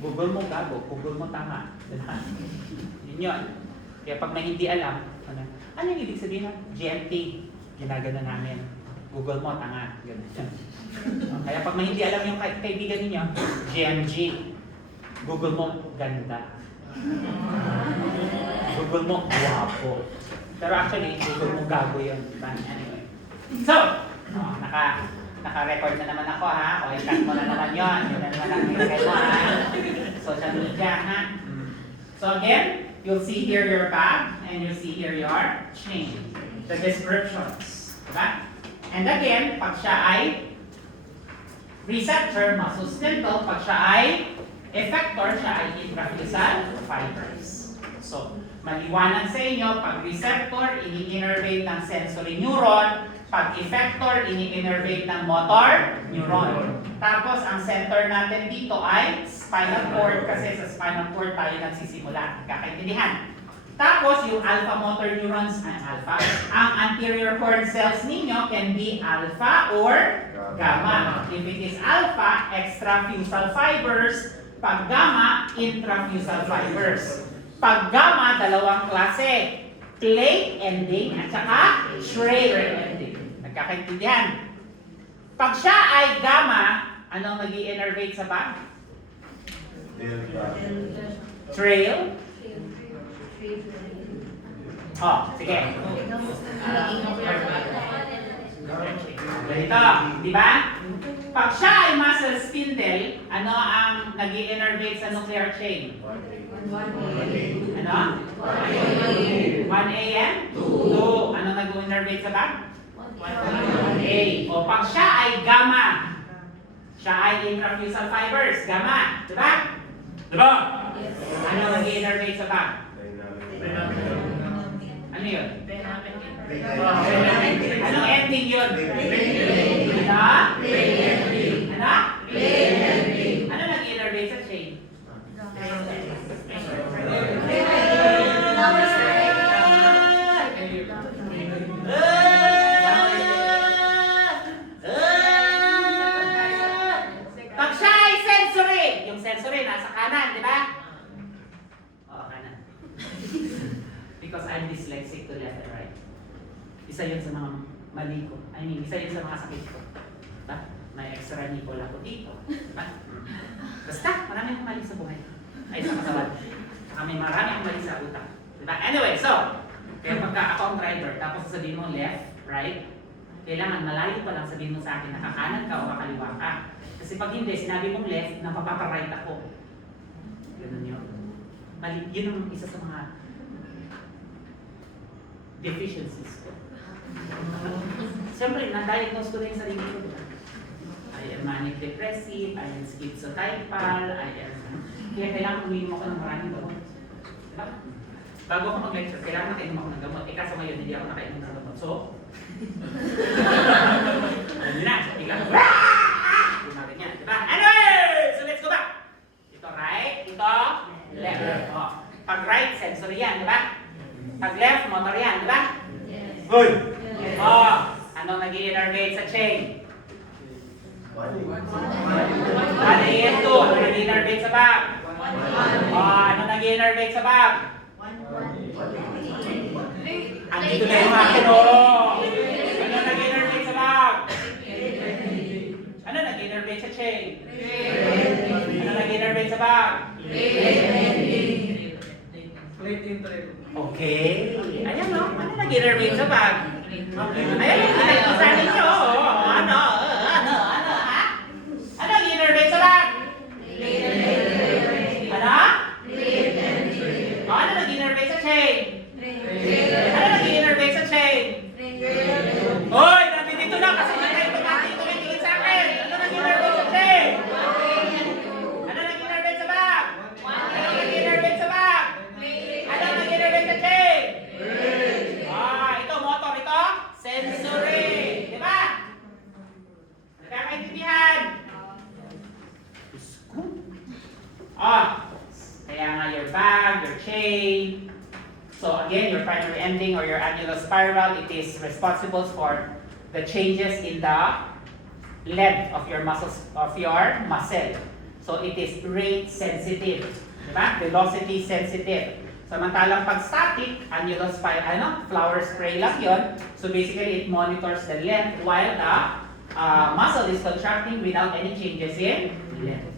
Google mo gago, Google mo tanga. Ganun. Yun yun. Kaya pag may hindi alam, ano yung ibig sabihin ng GMT? Ginagano namin. Google mo, tanga. Ganun yun. Kaya pag may hindi alam yung kaibigan ninyo, GMG. Google mo, ganda. Google mo, guwapo. Pero actually, Google mo, gago yun. Diba? Anyway. So, naka-record na naman ako ha. O, i-cut mo na naman yun. Yun na naman ang nilagay mo ha. Social media ha. So again, you'll see here your bag and you'll see here your chain. The descriptions. Diba? And again, pag siya ay receptor, masustinto. Pag siya ay effector, siya ay intrafusal fibers. So, maliwanag sa inyo, pag receptor, ini-innervate ng sensory neuron. Pag effector, ini-innervate ng motor neuron. Tapos, ang center natin dito ay spinal cord kasi sa spinal cord tayo nagsisimula. Kakaintindihan. Tapos, yung alpha motor neurons, ang anterior horn cells ninyo can be alpha or gamma. If it is alpha, extrafusal fibers. Pag gamma, intrafusal fibers. Pag gamma, dalawang klase. Plate ending at saka trail ending. Nagkakaintindihan? Pag siya ay gamma, anong nag-i-innervate sa bag? Trail? Oh, sige. Ganito, di ba? Pag siya ay muscle spindle, ano ang nag-i-innervate sa nuclear chain? Ano? 1 AM? 2. Ano nag-i-innervate sa bag? 1A. O pag siya ay gamma, siya ay intrafusal fibers, gamma. Diba? Diba? Ano nag-i-innervate sa bag? Ano yun? Anong ending yun? Ano? Ano? Ano nag-i-innervate sa chain? Pag siya ay sensory, yung sensory nasa kanan, di ba? Oo, kanan. Because I'm dyslexic to left and right. Isa yun sa mga mali ko. Isa yun sa mga sakit ko. Diba? May extra nipple ako dito. Diba? Basta, marami akong mali sa buhay. Ay, sa katawan. Marami akong mali sa utak. Diba? Anyway, so, kaya pagka ako ang driver, tapos sabihin mo left, right, kailangan malayo pa lang sabihin mo sa akin, nakakanan ka o kakaliwa ka. Kasi pag hindi, sinabi mong left, napapaka-right ako. Ganun yun. Mali, yun ang isa sa mga deficiencies ko. Siyempre, na-diagnose ko na yung sarili ko. Diba? I am manic depressive, I am schizotypal, I am... Kaya kailangan uminom ako ng maraming gamot. Diba? Bago ako mag-lecture, kailangan nakainom ako ng gamot. Eh kaso ngayon, hindi ako nakainom ng gamot. So, alam nyo na, biglang gumagin yan. Diba? Anyway! So let's go back. Ito right, ito left. Oh. Pag right, sensory yan, diba? Pag left, motor yan, di ba? Yes. Good! Yes. Oh, anong nag-i-innervate sa chain? 1 AM 2. Ano nag-i-innervate sa bag? Oh, ano nag-i-innervate sa bag? Ang dito na yung akin, oh! Ano nag-i-innervate sa bag? Ano nag-i-innervate sa chain? Ano nag-i-innervate sa bag? Okay. Ayan no? Ano nag-i-innervate sa bag? Ayan yung pinag-isa ninyo. Ano? Ha? Ano nag-i-innervate sa bag? Ano? Ano nag-i-innervate sa chain? Ano nag-i-innervate sa chain? Hoy! Nandito na kasi hindi kayo tumitingin sa akin. Ano nag-i-innervate sa chain? Ano nag-i-innervate sa bag? Ano nag-i-innervate sa bag? Ano nag-i-innervate sa chain? Ito, motor ito. Sensory. again, your primary ending or your annulus spiral, it is responsible for the changes in the length of your muscles, of your muscle. So it is rate sensitive, di ba? Velocity sensitive. Samantalang pag static, annulus spiral, flower spray lang yon. So basically, it monitors the length while the muscle is contracting without any changes in length.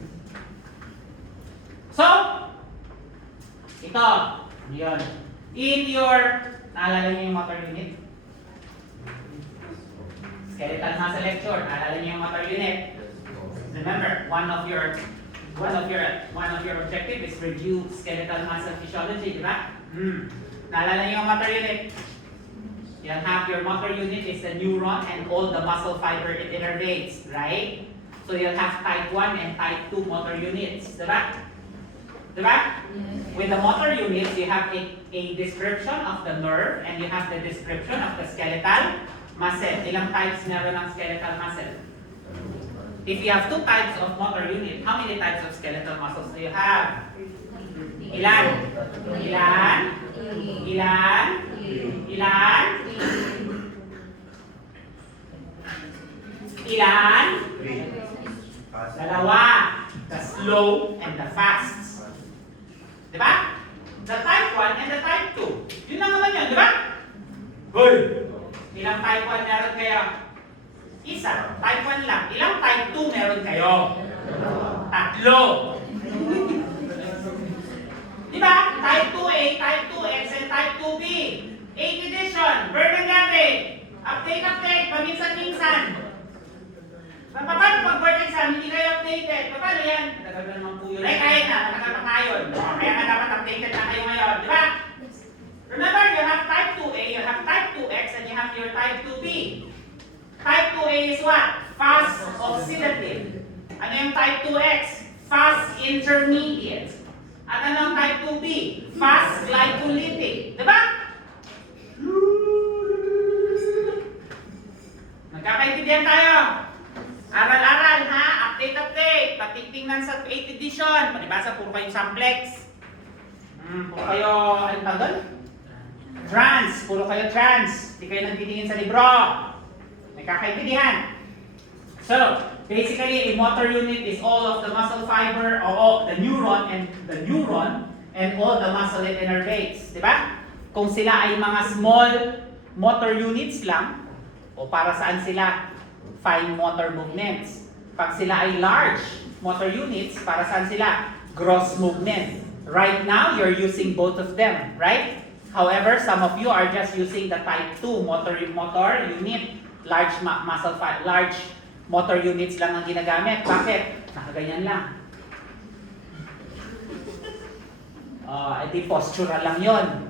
So, ito, yun. In your, naalala niyo yung motor unit? Skeletal muscle lecture, naalala niyo yung motor unit? Remember, one of your objective is review skeletal muscle physiology, di ba? Naalala niyo yung motor unit? You have your motor unit is the neuron and all the muscle fiber it innervates, right? So you'll have type 1 and type 2 motor units, di ba? Diba? With the motor units, you have a description of the nerve and you have the description of the skeletal muscle. Ilang types meron ng skeletal muscle? If you have 2 types of motor unit, how many types of skeletal muscles do you have? Ilan? Ilan? Ilan? Ilan? Ilan? Dalawa. The slow and the fast. Diba? The type 1 and the type 2. Yun lang naman yun, diba? Good. Ilang type 1 meron kayo? Isa. Type 1 lang. Ilang type 2 meron kayo? Tatlo. Diba? Type 2A, type 2X, and type 2B. 8th edition. Vernon Gavin. Update. Paminsan-minsan. Paano pag board exam, hindi kayo updated? Paano yan? Tagal naman po yun. Ay, kahit na, matagal pa ngayon. Kaya nga dapat updated na kayo ngayon, di ba? Remember, you have type 2A, you have type 2X, and you have your type 2B. Type 2A is what? Fast oxidative. Ano yung type 2X? Fast intermediate. At ano ang type 2B? Fast glycolytic. Di ba? Nagkakaintindihan tayo. Aral-aral ha, update. Patitingnan sa 8th edition. Palibasa, puro kayo samplex. Puro kayo, anong tawag? Puro kayo trans. Hindi kayo nagtitingin sa libro. Nagkakaintindihan. So, basically, a motor unit is all of the muscle fiber, or all the neuron and all the muscle it innervates. Diba? Kung sila ay mga small motor units lang, o para saan sila? Fine motor movements. Pag sila ay large motor units, para saan sila? Gross movement. Right now, you're using both of them, right? However, some of you are just using the type 2 motor unit. Large motor units lang ang ginagamit. Bakit? Nakaganyan lang. Edi postural lang yon.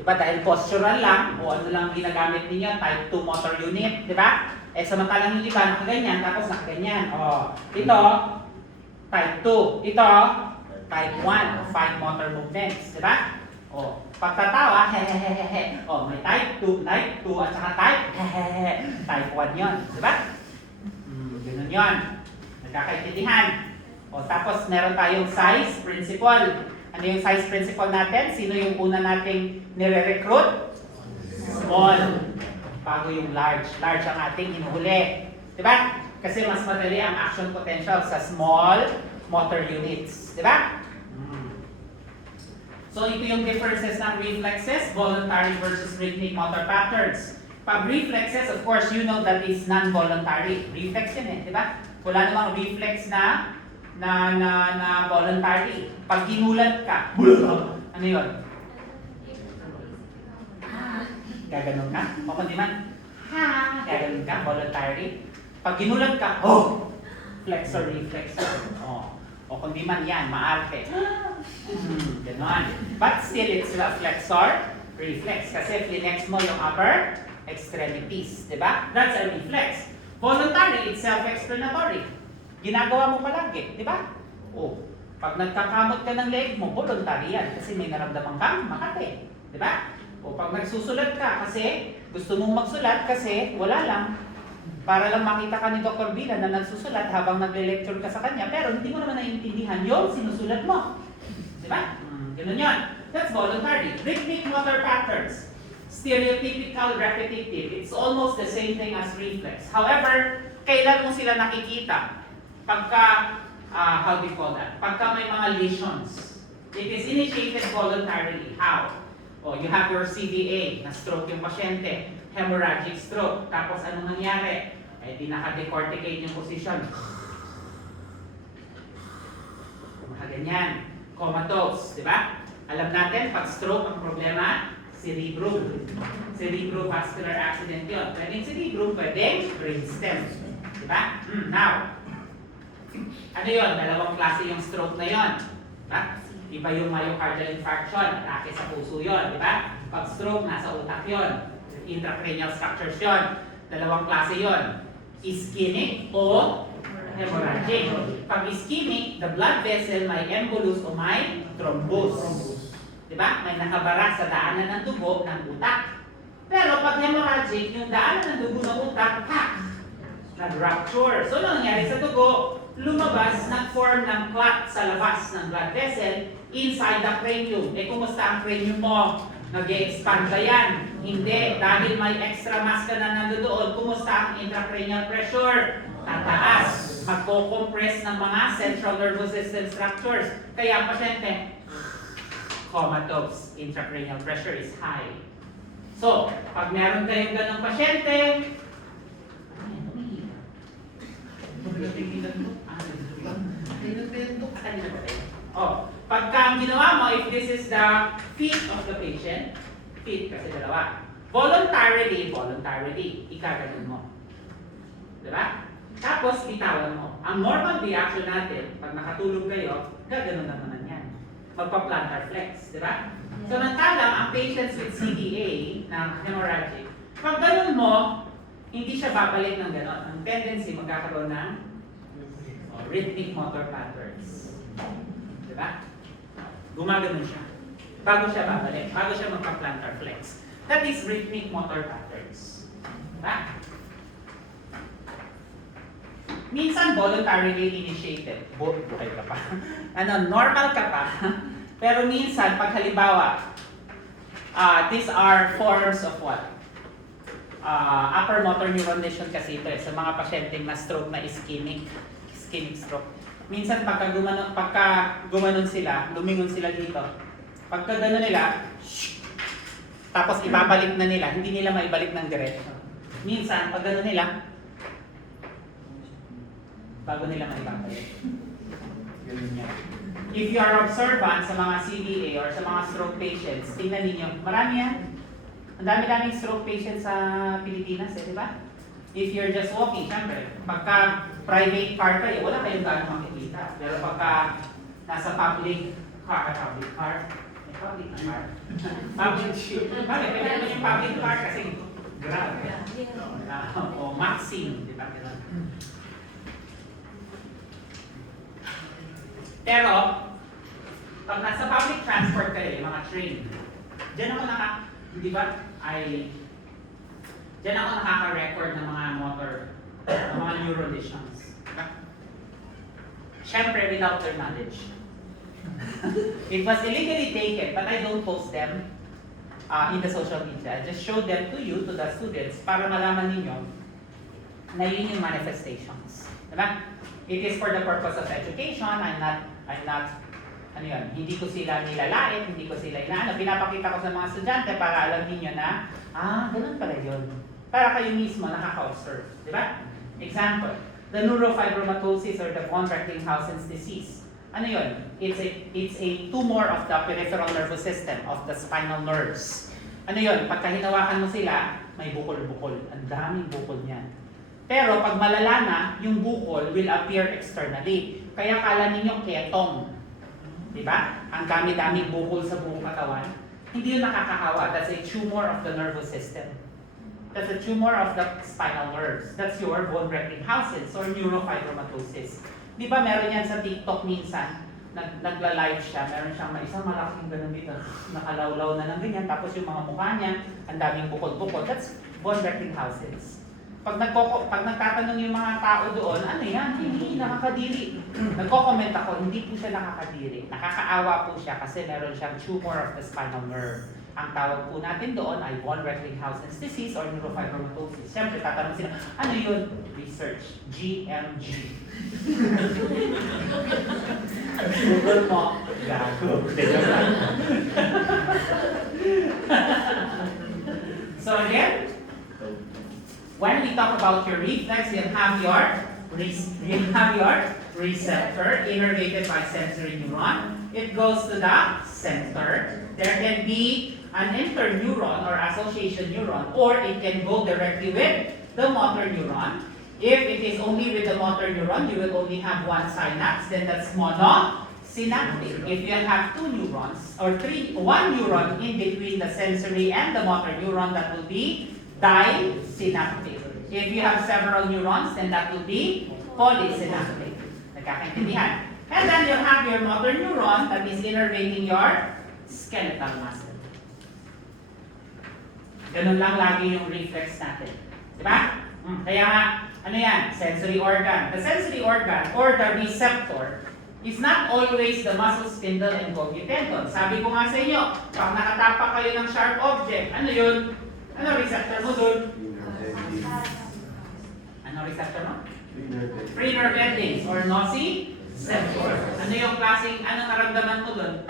Diba? Dahil postural lang, o ano lang ginagamit ninyo, type 2 motor unit, diba? Samantalang yung iba, nakaganyan, tapos nakaganyan. Ito, type 2. Ito, type 1, fine motor movements, diba? Pagtatawa, hehehehe. May type 2, at saka type 1 yun, diba? Ganun yun. Nagkakaintindihan. Tapos meron tayong size principle. Ano yung size principle natin? Sino yung una nating nire-recruit? Small. Bago yung large. Large ang ating hinuhuli. Diba? Kasi mas madali ang action potential sa small motor units. Diba? So ito yung differences ng reflexes, voluntary versus rhythmic motor patterns. Pag reflexes, of course, you know that is non-voluntary. Reflex yun eh, diba? Wala namang reflex na voluntary. Pag ginulat ka, ano yun? Gaganon ka? O kundi man, gaganon ka, voluntary. Pag ginulat ka, flexor, reflexor. O kundi man yan, maarte. Ganon. But still, it's a flexor, reflex. Kasi flinex mo yung upper extremities. Diba? That's a reflex. Voluntary, it's self-explanatory. Ginagawa mo palagi. Diba? Pag nagkakamot ka ng leg mo, voluntary yan. Kasi may naramdaman kang makate. Diba? Pag nagsusulat ka kasi gusto mong magsulat kasi wala lang. Para lang makita ka ni Dr. Bila na nagsusulat habang nagle-lecture ka sa kanya pero hindi mo naman naiintindihan yung sinusulat mo. Diba? Ganun yun. That's voluntary. Rhythmic motor patterns. Stereotypical, repetitive. It's almost the same thing as reflex. However, kailan mo sila nakikita? Pagka, how do you call that? Pagka may mga lesions. It is initiated voluntarily. How? Oh, you have your CVA, na-stroke yung pasyente, hemorrhagic stroke. Tapos anong nangyari? Eh, di naka-decorticate yung posisyon. Mga ganyan. Comatose, di ba? Alam natin, pag stroke ang problema, cerebrum. Cerebrovascular accident yun. Pwedeng cerebrum, pwedeng brainstem. Di ba? Now, ano yun? Dalawang klase yung stroke na yun. Diba? Iba yung myocardial infarction, atake sa puso yun. Di ba? Pag stroke, nasa utak yun. Intracranial structures yun. Dalawang klase yun. Ischemic o hemorrhagic. Pag ischemic, the blood vessel may embolus o may thrombus. Diba? May nakabara sa daanan ng dugo ng utak. Pero pag hemorrhagic, yung daanan ng dugo ng utak, nag-rupture. So, ano nangyari sa dugo? Lumabas, nag-form ng clot sa labas ng blood vessel inside the cranium. Eh, kumusta ang cranium mo? Nag-expand ba yan? Hindi. Dahil may extra mass ka na nandoon, kumusta ang intracranial pressure? Tataas. Magko-compress ng mga central nervous system structures. Kaya ang pasyente, comatose, intracranial pressure is high. So, pag meron kayong ganong pasyente, pagka ang ginawa mo, if this is the feet of the patient, feet kasi dalawa, voluntarily, ikaganon mo. Diba? Tapos, bitawan mo. Ang normal reaction natin, pag nakatulog kayo, gaganon lang naman yan. Magpa-plantar flex, di ba? So, nantalang ang patients with CDA na hemorrhagic, pag ganun mo, hindi siya babalik ng ganon. Ang tendency, magkakaroon ng rhythmic motor patterns. Di ba? Gumaganon siya. Bago siya babalik, bago siya magpa-plantar flex. That is rhythmic motor patterns. Di ba? Minsan voluntarily initiated. Buhay ka pa. Normal ka pa. Pero minsan, pag halimbawa, these are forms of what? Upper motor neuron lesion kasi ito sa mga pasyenteng na stroke na ischemic stroke. Minsan pagka gumanon sila, lumingon sila dito. Pagka gano'n nila, tapos ibabalik na nila, hindi nila maibalik ng diretso. Minsan, pag gano'n nila, bago nila maibabalik. Ganun yan. If you are observant sa mga CDA or sa mga stroke patients, tingnan ninyo, marami yan. Ang dami-daming stroke patients sa Pilipinas, di ba? If you're just walking, syempre, pagka private car kayo, wala kayong gaano makikita. Pero pagka nasa public car, public bakit? Kaya naman yung public car kasi grabe. O Maxine, di ba? Pero, pag nasa public transport kayo, yung mga train, diyan ako diyan ako nakaka-record ng mga motor, ng mga neural lesions. Siyempre, without their knowledge. It was illegally taken, but I don't post them in the social media. I just show them to you, to the students, para malaman ninyo na yun yung manifestations. Diba? It is for the purpose of education. I'm not, hindi ko sila nilalait, hindi ko sila inaano. Pinapakita ko sa mga estudyante para alam niyo na, ganun pala yun. Para kayo mismo nakaka-observe. Di ba? Example, the neurofibromatosis or the von Recklinghausen's disease. Ano yun? It's a tumor of the peripheral nervous system, of the spinal nerves. Ano yun? Pagka hinawakan mo sila, may bukol-bukol. Ang daming bukol niyan. Pero pag malala na, yung bukol will appear externally. Kaya kala ninyo ketong. Diba? Ang dami-daming bukol sa buong katawan. Hindi yun nakakahawa. That's a tumor of the nervous system. That's a tumor of the spinal nerves. That's your von Recklinghausen's or neurofibromatosis. Di ba meron yan sa TikTok minsan? Nagla-live siya. Meron siyang isang malaking ganun dito. Nakalawlaw na ng ganyan. Tapos yung mga mukha niya, ang daming bukol-bukol. That's von Recklinghausen's. pag nagtatanong yung mga tao doon, ano yan? Hindi, nakakadiri. Nagko-comment ako, hindi po siya nakakadiri. Nakakaawa po siya kasi meron siyang tumor of the spinal nerve. Ang tawag po natin doon ay von Recklinghausen's disease or neurofibromatosis. Siyempre, tatanong sila, ano yun? Research, GMG. Google mo, gago. So again, when we talk about your reflex, you'll have your receptor innervated by sensory neuron. It goes to the center. There can be an interneuron or association neuron, or it can go directly with the motor neuron. If it is only with the motor neuron, you will only have one synapse, then that's monosynaptic. If you have two neurons, or one neuron in between the sensory and the motor neuron, that will be disynaptic. If you have several neurons, then that will be polysynaptic. Nagkakaintindihan? And then you'll have your motor neuron that is innervating your skeletal muscle. Ganun lang lagi yung reflex natin. Diba? Kaya nga, ano yan? Sensory organ. The sensory organ or the receptor is not always the muscle spindle and Golgi tendon. Sabi ko nga sa inyo, pag nakatapak kayo ng sharp object, ano yun? Ano receptor mo dun? Ano receptor mo? Free nerve endings or nociceptor. Ano yung klaseng, anong naramdaman mo dun?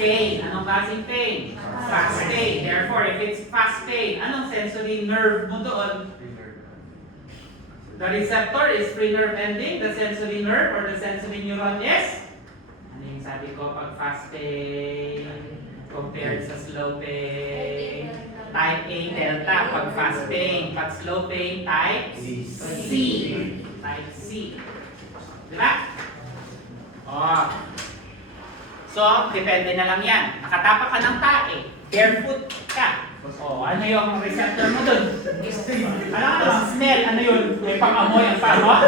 Pain. Anong klaseng pain? Fast pain. Therefore, if it's fast pain, anong sensory nerve mo doon? The receptor is free nerve ending. The sensory nerve or the sensory neuron is? Ano yung sabi ko pag fast pain compared sa slow pain? Type A delta pag fast pain. Pag slow pain, type C. Type C. Diba? Oh. So, depende na lang yan. Nakatapak ka ng tae, barefoot ka. O, ano yung receptor mo dun? Ano? Smell, ano yun? May pang-amoy ang tao?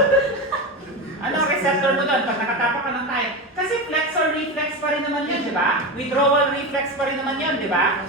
Ano ang receptor mo dun pag nakatapak ka ng tae? Kasi flexor reflex pa rin naman yun, di ba? Withdrawal reflex pa rin naman yun, di ba?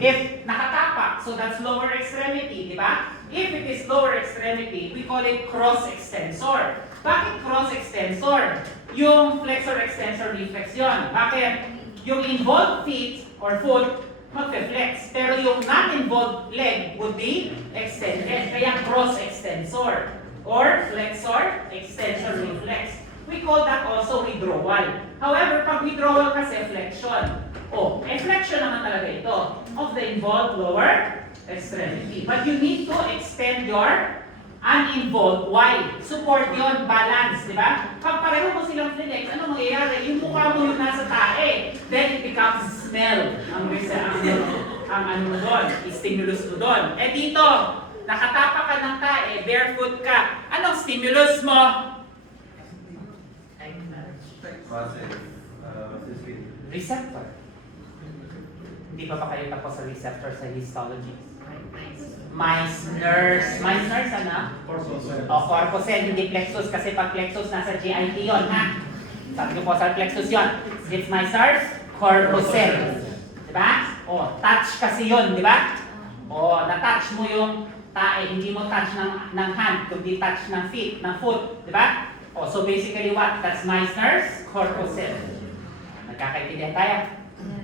If nakatapak, so that's lower extremity, di ba? If it is lower extremity, we call it cross extensor. Bakit cross extensor? Yung flexor extensor reflex yon. Bakit? Yung involved feet or foot magfe-flex. Pero yung non-involved leg would be extended. Kaya cross extensor or flexor extensor reflex. We call that also withdrawal. However, pag withdrawal kasi flexion. Oh, flexion naman talaga ito of the involved lower extremity. But you need to extend your uninvolved. Why? Support yon, balance, di ba? Pag pareho mo silang flex, ano mangyayari? Yung mukha mo yung nasa tae, then it becomes smell. Ang ano mo doon, stimulus mo doon. Eh dito, nakatapak ka ng tae, barefoot ka. Anong stimulus mo? Receptor. Hindi pa ba kayo tapos sa receptor sa histology? Meissner's. Meissner's ano? Corpuscle, hindi plexus. Kasi pag plexus, nasa GIT yun, ha? Sabi ko po sa plexus yun. It's Meissner's corpuscle. Diba? O, touch kasi yun, di ba? O, na-touch mo yung tae, hindi mo touch ng hand, kundi touch ng feet, ng foot, di ba? O, so basically what? That's Meissner's corpuscle. Nagkakaintindihan tayo?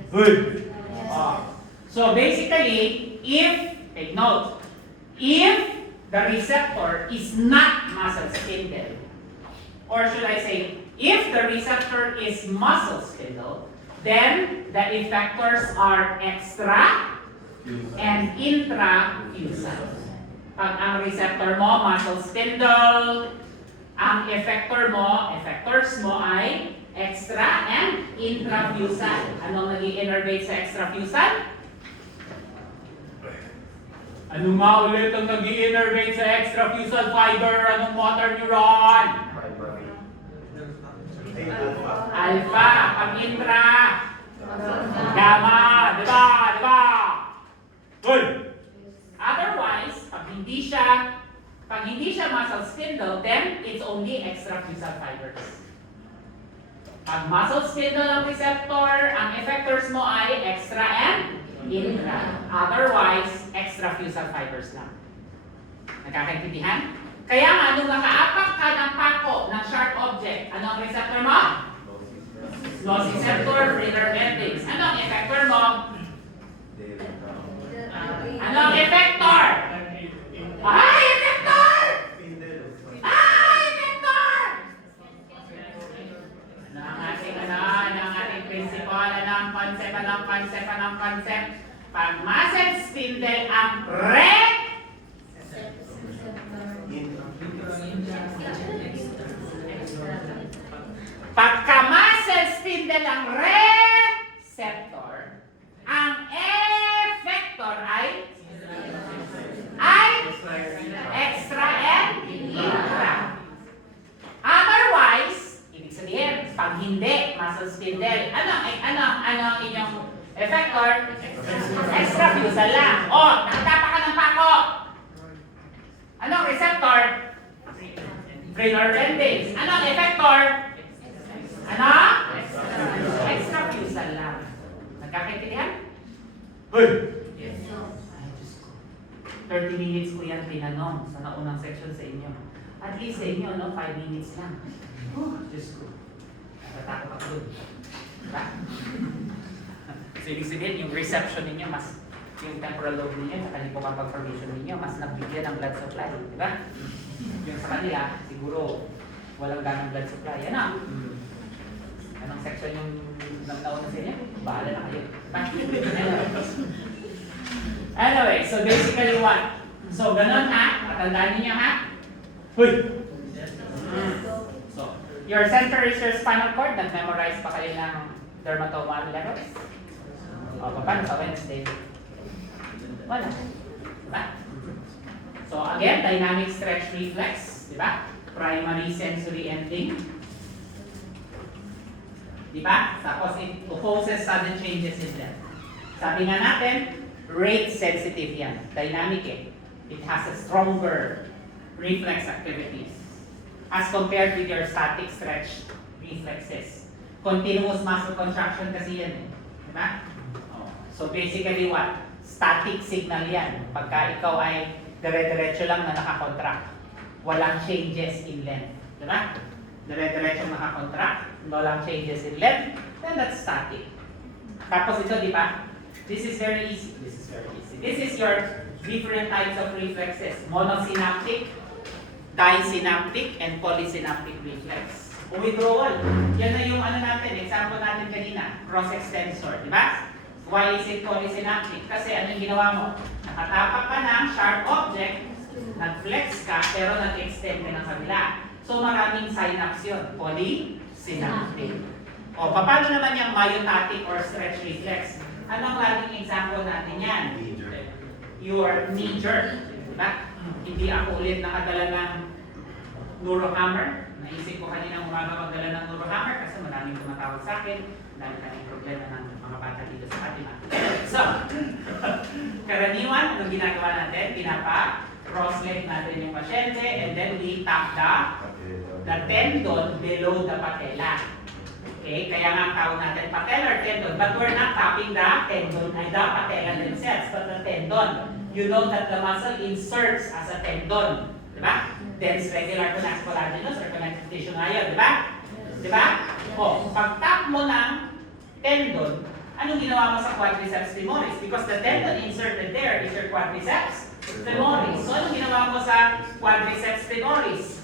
Good! O, so basically, take note, if the receptor is not muscle spindle, or should I say, if the receptor is muscle spindle, then the effectors are extra and intrafusal. Pag ang receptor mo, muscle spindle, ang effectors mo ay extra and intrafusal. Anong nag-i-innervate sa extrafusal? Ano nga ulit ang nag-i-innervate sa extrafusal fiber? Anong motor neuron? Alpha. Pag intra. Gamma. Diba? Diba? Good. Otherwise, pag hindi siya muscle spindle, then it's only extrafusal fibers. Pag muscle spindle ang receptor, ang effectors mo ay extra and intra. Otherwise, extrafusal fibers lang. Nagkakaintindihan? Kaya nga, nung nakaapak ka ng pako ng sharp object, ano ang receptor mo? Lossy receptor, free nerve endings. Ano ang effector mo? Ano ang effector? Ay, effector! Ay, effector! Ano ang ating principle? Ano ang concept? Pag muscle spindle ang pagka muscle spindle ang receptor, ang effector ay extra and intra. Otherwise, ibig sabihin, pag hindi muscle spindle, ano ang inyong effector? Extrafusal lang. O, nakatapa ka ng pako. Ano ang receptor? Free nerve endings. Ano ang effector? Ano? Extrafusal lang. Nagkakaintindihan? Hoy! Yes. Ay, Diyos ko. 30 minutes ko yan tinanong sa naunang section sa inyo. At least sa inyo, no? 5 minutes lang. Diyos ko. Natatakot ako dun. Diba? So, ibig sabihin, yung reception ninyo, mas yung temporal lobe ninyo, sa hippocampal formation ninyo, mas nabigyan ng blood supply. Diba? Yung sa kanila, siguro, walang ganang blood supply. Ano? Anong section yung nauna sa inyo? Bahala na kayo. Anyway, so basically what? So, ganun ha? Matandaan niyo ha? Huy! So, your center is your spinal cord. Nag-memorize pa kayo ng dermatoma letters? O, paano sa Wednesday? Wala. Diba? So, again, dynamic stretch reflex. Diba? Primary sensory ending. Diba? Tapos it opposes sudden changes in them. Sabi nga natin, rate sensitive yan. Dynamic eh. It has a stronger reflex activities as compared with your static stretch reflexes. Continuous muscle contraction kasi yan eh. Diba? Oh. So basically what? Static signal yan. Pagka ikaw ay dire-diretso lang na nakakontract. Walang changes in length. Diba? Dire-diretso nakakontract. Walang changes in length. Then that's static. Tapos ito, di ba? This is very easy. This is your different types of reflexes. Monosynaptic, disynaptic, and polysynaptic reflex. Withdrawal. Yan na yung ano natin, example natin kanina, cross extensor, di ba? Why is it polysynaptic? Kasi ano yung ginawa mo? Nakatapak ka ng sharp object, nag-flex ka, pero nag-extend ka ng kabila. So maraming synapse yun. Polysynaptic. O, paano naman yung myotatic or stretch reflex? Anong laging example natin yan? Your knee jerk. Diba? Hindi ako ulit nakadala ng neurohammer. Naisip ko kanina umaga magdala ng neurohammer kasi maraming tumatawag sa akin. Dahil kaming problema ng mga bata dito sa Fatima. So, karaniwan, anong ginagawa natin? Cross leg natin yung pasyente and then we tap the tendon below the patella. Okay, kaya nga ang tawag natin patellar tendon, but we're not tapping the tendon, the patella themselves, but the tendon. You know that the muscle inserts as a tendon, di ba? Dense regular connective collagenous or connective tissue nga yun, di ba? Di ba? O, pag tap mo ng tendon, anong ginawa mo sa quadriceps femoris? Because the tendon inserted there is your quadriceps femoris. So, anong ginawa mo sa quadriceps femoris?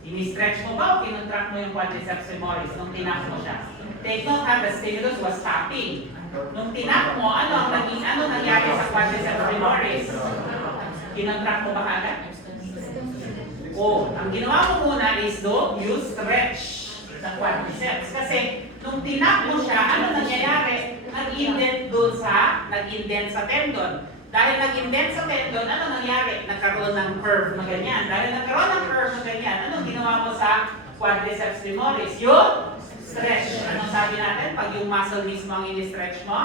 Ini-stretch mo ba o kinontract mo yung quadriceps femoris nung tinap mo siya? Take note ha, the stimulus was tapping. Nung tinap mo, ano nangyari sa quadriceps femoris? Kinontract mo ba kagad? O, ang ginawa mo muna is you stretch the quadriceps. Kasi nung tinap mo siya, ano nangyayari? Nag-indent sa tendon. Dahil nag-indent sa tendon, ano nangyari? Nagkaroon ng curve na ganyan. Dahil nagkaroon ng curve na ganyan, anong ginawa mo sa quadriceps femoris? Yung stretch. Anong sabi natin? Pag yung muscle mismo ang in-stretch mo,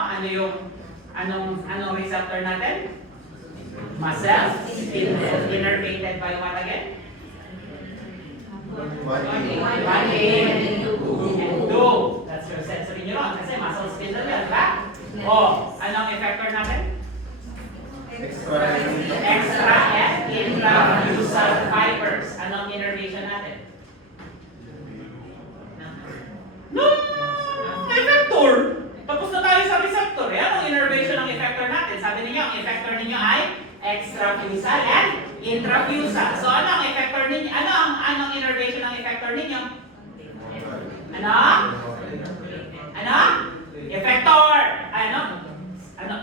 anong receptor natin? Muscle innervated by what again? 1A and 2. That's your sensory neuron. Kasi muscle spindle yan, diba? O, anong effector natin? Extra and intrafusal fibers. Anong innervation natin? No! Effector! Tapos na tayo sa receptor. Eh, anong innervation ng effector natin? Sabi ninyo, ang effector ninyo ay extrafusal and intrafusal. So, anong effector ninyo? Anong innervation ng effector ninyo? Ano? Ano? Effector! Ano? Ano?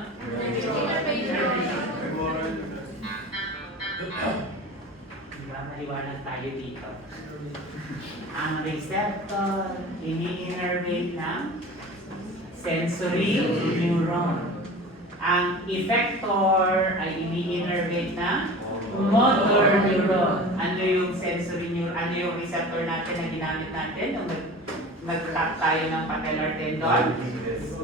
Diba, maliwanag tayo dito. Ang receptor, ini-innervate ng sensory neuron. Ang effector ay ini-innervate ng motor neuron. Ano yung sensory neuron? Ano yung receptor natin na ginamit natin nung nag-tap tayo ng patellar tendon?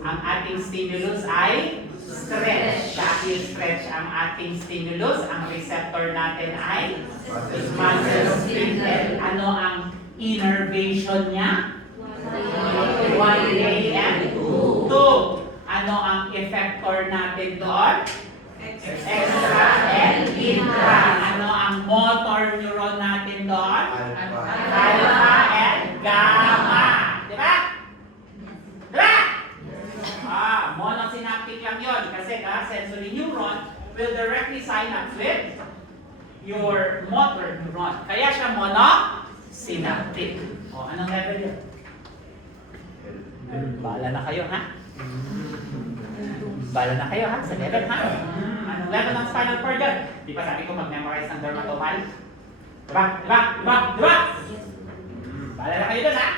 Ang ating stimulus ay stretch. Dahil stretch ang ating stimulus, ang receptor natin ay muscle spindle. Ano ang innervation niya? 1A and 2. Ano ang effector natin doon? Extra and intra. Ano ang motor neuron natin doon? Alpha and gamma. Diba? Diba? Monosynaptic lang yun. Kasi sensory neuron will directly synapse with your motor neuron. Kaya siya monosynaptic. O, anong level yun? Bahala na kayo, ha? Bahala na kayo, ha? Sa level, ha? Anong level ng spinal cord yun? Di ba sabi ko mag-memorize ng dermatomal? Diba? Diba? Diba? Diba? Bahala na kayo dun, ha?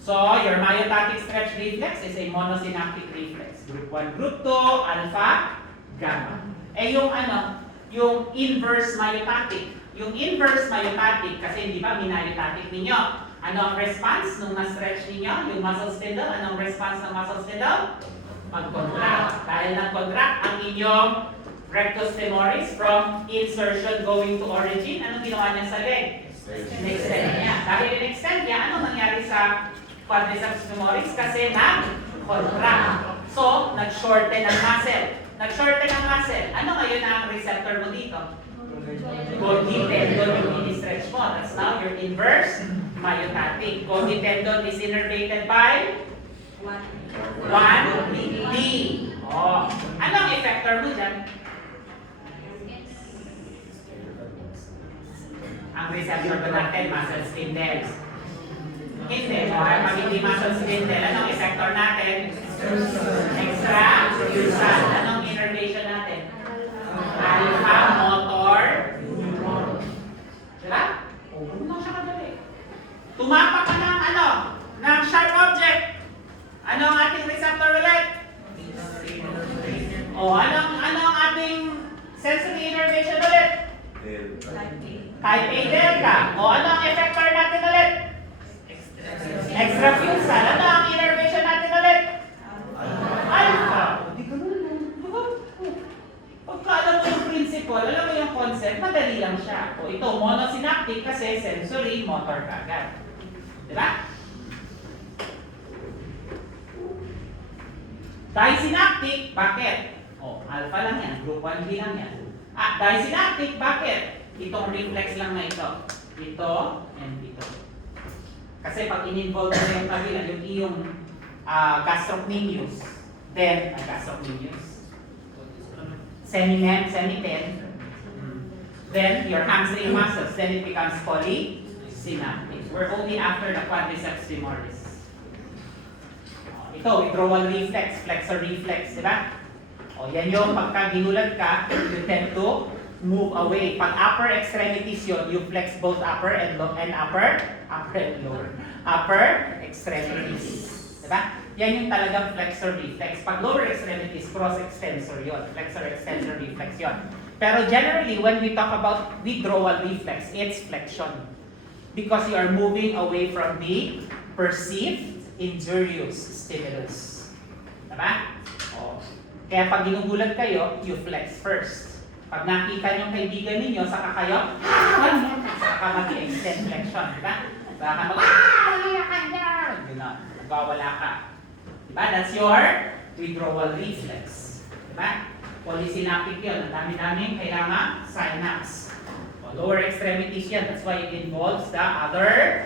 So, your myotatic stretch reflex is a monosynaptic reflex. Group 1, Group 2, alpha, gamma. Eh yung yung inverse myotatic. Yung inverse myotatic, kasi di ba minyotatic ninyo? Ano ang response nung na-stretch ninyo? Yung muscle spindle, anong response ng muscle spindle? Mag-contract. Dahil nag-contract ang inyong rectus femoris from insertion going to origin, anong ginawa niya sa leg? In-extend niya. Dahil in-extend niya, anong nangyari sa quadriceps femoris? Kasi nag-contract. So, nag-shorten ang muscle. Nag-shorten ang muscle. Ano ngayon ang receptor mo dito? Golgi tendon yung ini-stretch mo. That's now your inverse myotatic. Golgi tendon is innervated by 1D. Oh. Anong effector mo dyan? Ang receptor ko natin, muscle spindles. Hindi. Pag hindi muscle spindle, anong effector natin? Extrafusal. Anong innervation natin? Alpha motor neuron. Diba? Huwag mo siya kadali. Tumapak ka ng ng sharp object. Ano ang ating receptor ulit? O, anong ating sensory innervation ulit? Type A delta. O, ano ang effector natin ulit? Extrafusal. Ano ang innervation natin ulit? Alpha. Hindi ko pagka alam mo yung principle, alam mo yung concept, madali lang siya. O ito, monosynaptic kasi sensory motor kagad. Diba? Disynaptic, bakit? O, alpha lang yan. Group 1B lang yan. Disynaptic, bakit? Itong reflex lang na ito. Ito and ito. Kasi pag in-involve na yung kabila, yung iyong gastrocnemius, then, gastrocnemius, semi-10, then your hamstring muscles, then it becomes polysynaptic. We're only after the quadriceps femoris. Ito, withdrawal reflex, flexor reflex, di ba? O, yan yung pagka ginulat ka, you tend to move away. Pag upper extremities yun, you flex both upper and lower, upper extremities. Diba? Yan yung talagang flexor reflex. Pag lower extremities, cross extensor yun. Flexor extensor reflex yun. Pero generally, when we talk about withdrawal reflex, it's flexion. Because you are moving away from the perceived injurious stimulus. Diba? O. Kaya pag ginugulat kayo, you flex first. Pag nakita nyo kaibigan ninyo, saka kayo, saka mag-extend flexion, diba? Saka magwawala ka. Diba? That's your withdrawal reflex. Diba? Polysynaptic yun. Ang dami-daming kailangan synapse. O, lower extremities yan. That's why it involves the other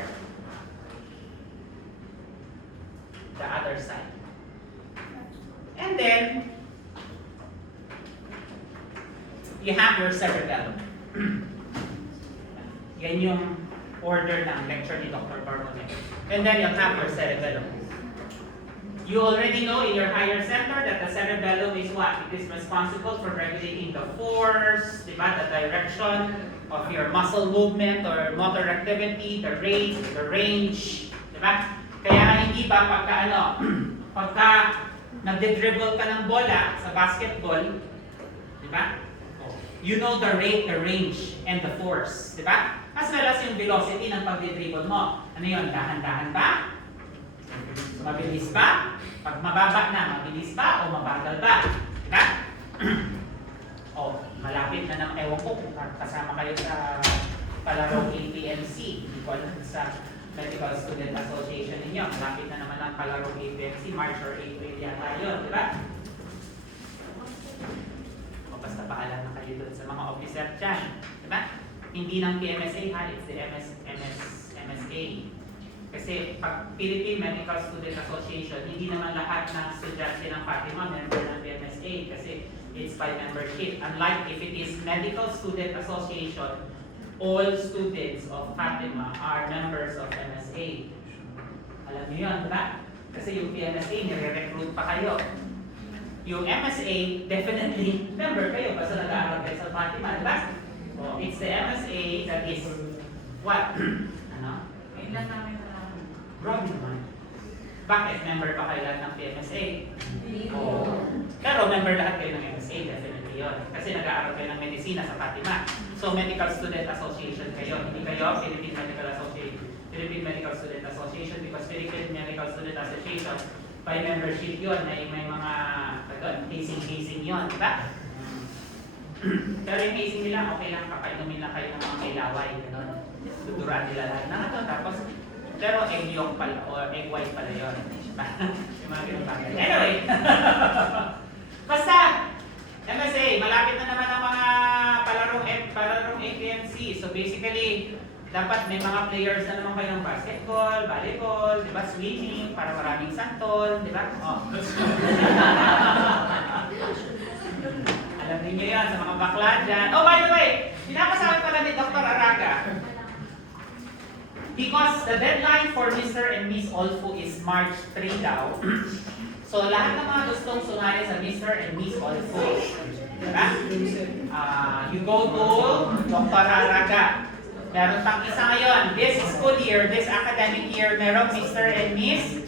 side. And then, you have your cerebellum. Yan yung order ng lecture ni Dr. Carbone. And then you'll have your cerebellum. You already know in your higher center that the cerebellum is what? It is responsible for regulating the force, diba? The direction of your muscle movement or motor activity, the rate, the range, diba? Kaya hindi ba pagka nagde-dribble ka ng bola sa basketball, diba? You know the rate, the range, and the force, diba? As well as yung velocity ng pagde-dribble mo. Ano yun? Dahan-dahan ba? Mabilis ba? Pag mababa na, mabilis ba o mabagal ba? Diba? O, malapit na ng ewan ko kung kasama kayo sa palarong APMC. Hindi ko alam sa Medical Student Association ninyo. Malapit na naman ang palarong APMC. March or April yata yun, diba? O, basta paalam na kayo dun sa mga officer dyan. Diba? Hindi ng PMSA ha, it's the MSA. Kasi pag Philippine Medical Student Association, hindi naman lahat ng estudyante ng Fatima member ng PMSA kasi it's by membership. Unlike if it is Medical Student Association, all students of Fatima are members of MSA. Alam niyo yun, diba? Kasi yung PMSA, nire-recruit pa kayo. Yung MSA, definitely member kayo basta nag-aaral kayo sa Fatima, diba? So, it's the MSA that is what? Ano? Kailan namin nalaman? Grabe naman. Bakit? Member pa kayo lahat ng PMSA? Hindi Oo. Pero member lahat kayo ng MSA, definitely yun. Kasi nag-aaral kayo ng medisina sa Fatima. So, Medical Student Association kayo. Hindi kayo Philippine Medical Association. Philippine Medical Student Association because Philippine Medical Student Association by membership yun. May mga casing yun, diba? Pero yung casing nila, okay lang, kakainumin lang kayo ng mga may laway. Tuturuan nila lahat ng ito. Tapos, pero egg yolk pala, o egg white pala yun. Yung mga ganun bagay. Anyway, basta, MSA, malapit na naman ang mga palarong APMC. So basically, dapat may mga players na naman kayo ng basketball, volleyball, di ba, swimming, para maraming santol, di ba? Oh. Alam niyo yan sa mga bakla dyan. Oh, by the way, pinapasabi pala ni Dr. Araga. Because the deadline for Mr. and Miss Olfu is March 3 daw. So lahat ng mga gustong sumali sa Mr. and Miss Olfu, diba? You go to Dr. Araga. Meron pang isa ngayon. This school year, this academic year, meron Mr. and Miss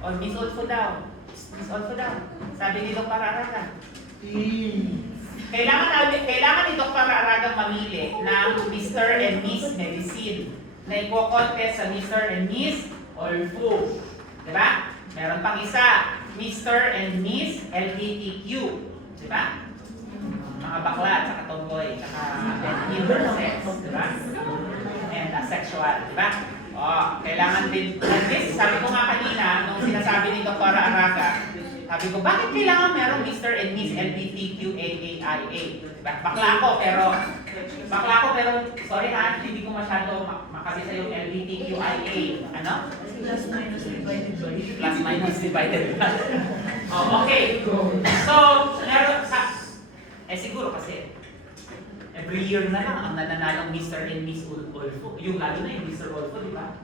o Miss Olfu daw. Miss Olfu daw. Sabi ni Dr. Araga. Kailangan ni Dr. Araga mamili ng Mr. and Miss Medicine na i-contest sa Mr. and Miss Olfu. Diba? Meron pang isa, Mr. and Miss LGBTQ. Diba? Mga bakla, tsaka tomboy, tsaka intersex. Diba? And asexual. Diba? Kailangan din, this, sabi ko nga kanina, nung sinasabi ni Dr. Araga, sabi ko, bakit kailangan merong Mr. and Miss LGBTQAAIA? Diba? Bakla ako, pero, sorry ha, hindi ko masyado makasisa yung LGBTQIA. Ano? Plus minus divided by. Plus minus divided by. Okay. So, meron sa, siguro kasi, every year na lang ang nananalong Mr. and Miss Olfu. Yung lalo na yung Mr. Olfu, di ba?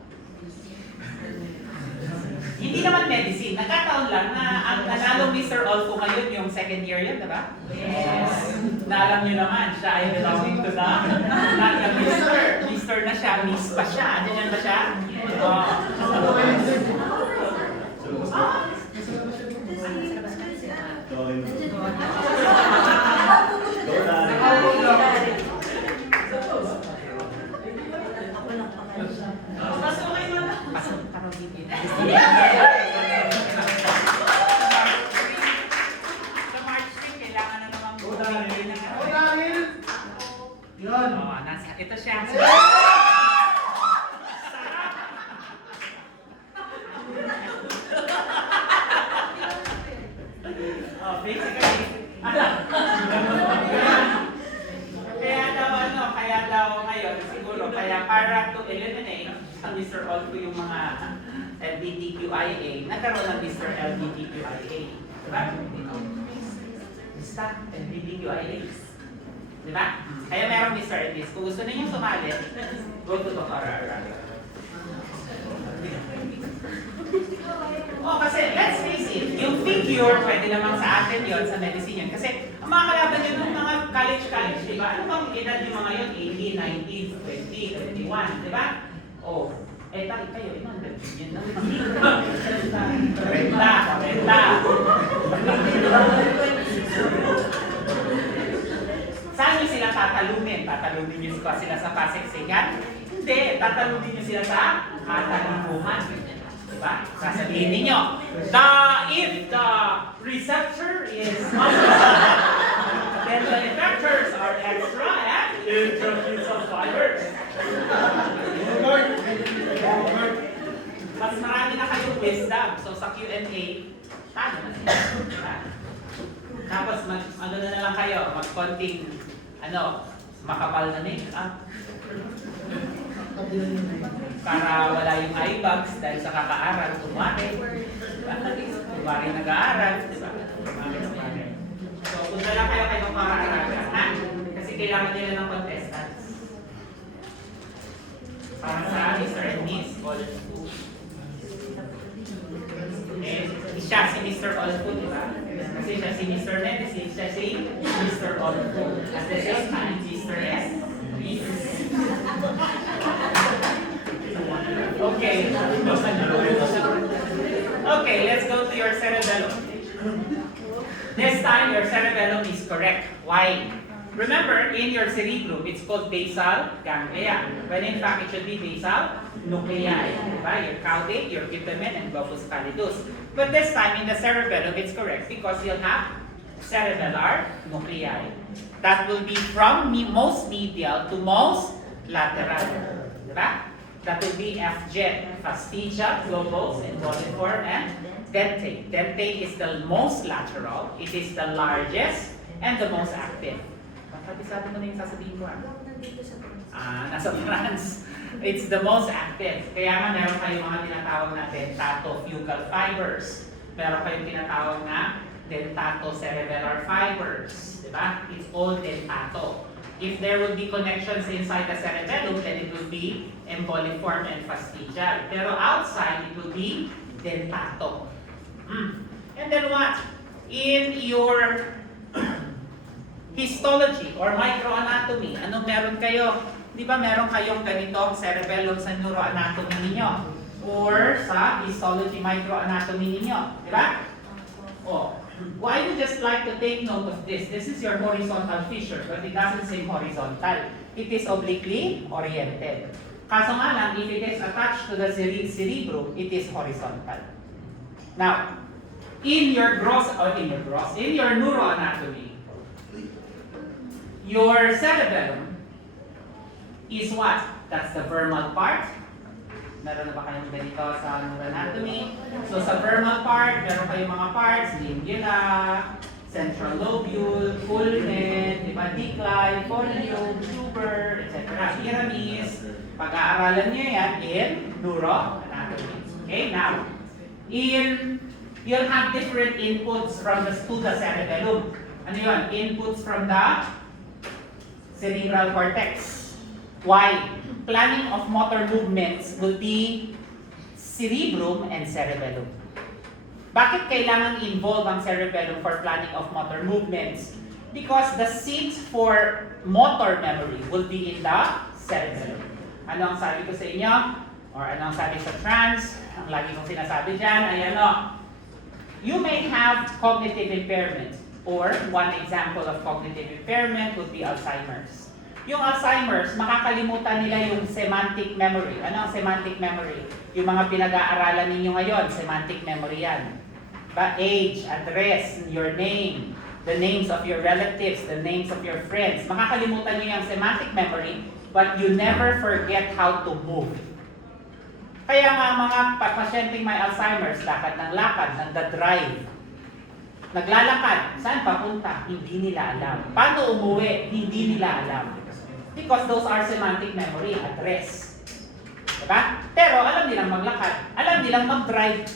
Hindi naman medicine. Nagkataon lang na ang nanalong Mr. Olfu ngayon yung second year yun, di ba? Yes. Naalam nyo naman, siya ay belonging to the not the Mr. Mr. na siya, Miss pa siya. Ano yan ba siya? Pasok ka raw dito. Sa March 3, kailangan na naman bumili ng Yun. ito siya. Basically, ngayon, siguro, kaya para to eliminate sa Mr. Olpo yung mga LGBTQIA, nagkaroon ng Mr. LGBTQIA. Diba? Basta, LGBTQIA. Diba? Kaya meron Mr. and Miss. Kung gusto niyo sumali, go to the RRR. Oh, kasi let's face it, yung figure, pwede naman sa atin yon sa medicine yun. Kasi ang mga kalaban yun, yung mga college, di ba? Ano bang edad yung mga yun? 18, 19, 20, 21, di ba? Oh, kayo, iman, yun lang. Renta. Saan nyo sila tatalunin? Tatalunin nyo sila sa pasiksingan? Hindi, tatalunin nyo sila sa katalimuhan. Diba? Sasabihin ninyo, if the receptor is muscular, then the effectors are extra and intramucosal fibers. Mas marami na kayong wisdom. So sa Q&A, talo na sila. Diba? Tapos ano na lang kayo, mag-konting, makapal na make-up. Para wala yung eye bags dahil sa kakaaral, kumari. Kumari nag-aaral, di ba? So, punta lang kayo kayo para aralan, ha? Kasi kailangan nila ng contestants. Para sa Mr. and Miss, all two. Siya si Mr. All Two, di ba? Kasi siya si Mr. Medicine, siya si Mr. All Two. At the same time, Mr. S. Okay. Okay, let's go to your cerebellum. This time, your cerebellum is correct. Why? Remember, in your cerebrum, it's called basal ganglia. When in fact, it should be basal nuclei. Diba? Your caudate, your putamen, and globus pallidus. But this time, in the cerebellum, it's correct because you'll have cerebellar nuclei. That will be from most medial to most lateral. Diba? That will be FJ, fascicle, globose, emboliform, and dentate. Dentate is the most lateral, it is the largest, and the most active. Sabi mo na yung sasabihin ko, nasa France. It's the most active. Kaya nga meron kayong mga tinatawag na dentato-fugal fibers. Meron kayong tinatawag na dentato-cerebellar fibers. Diba? It's all dentato. If there will be connections inside the cerebellum, then it will be emboliform and fascicle. Pero outside, it will be dentato. And then what? In your histology or microanatomy, anong meron kayo? Di ba meron kayong ganitong cerebellum sa neuroanatomy ninyo? Or sa histology microanatomy ninyo? Di ba? Oh. Why you just like to take note of this? This is your horizontal fissure, but it doesn't seem horizontal. It is obliquely oriented. Kaso nga lang, if it is attached to the cerebrum, it is horizontal. Now, in your neuroanatomy, your cerebellum is what? That's the vermal part. Meron na ba kayong ganito sa neuroanatomy? So sa vermal part, meron kayong mga parts, lingula, central lobule, pulmen, decline, folium, tuber, etc. Pyramis. Pag-aaralan nyo yan in neuroanatomy. Okay, now, you'll have different inputs from to the cerebellum. Ano yun? Inputs from the cerebral cortex. Why? Planning of motor movements will be cerebrum and cerebellum. Bakit kailangan involve ang cerebellum for planning of motor movements? Because the seat for motor memory will be in the cerebellum. Ano ang sabi ko sa inyo? Or ano ang sabi sa trans? Ang lagi kong sinasabi dyan ay you may have cognitive impairment, or one example of cognitive impairment would be Alzheimer's. Yung Alzheimer's, makakalimutan nila yung semantic memory. Ano ang semantic memory? Yung mga pinag-aaralan ninyo ngayon, semantic memory yan. Age, address, your name, the names of your relatives, the names of your friends. Makakalimutan nyo yung semantic memory, but you never forget how to move. Kaya nga mga pasyenteng may Alzheimer's, lakad ng lakad, nagda-drive. Naglalakad, saan papunta? Hindi nila alam. Paano umuwi? Hindi nila alam. Because those are semantic memory, address. Diba? Pero alam nilang maglakad, alam nilang mag-drive.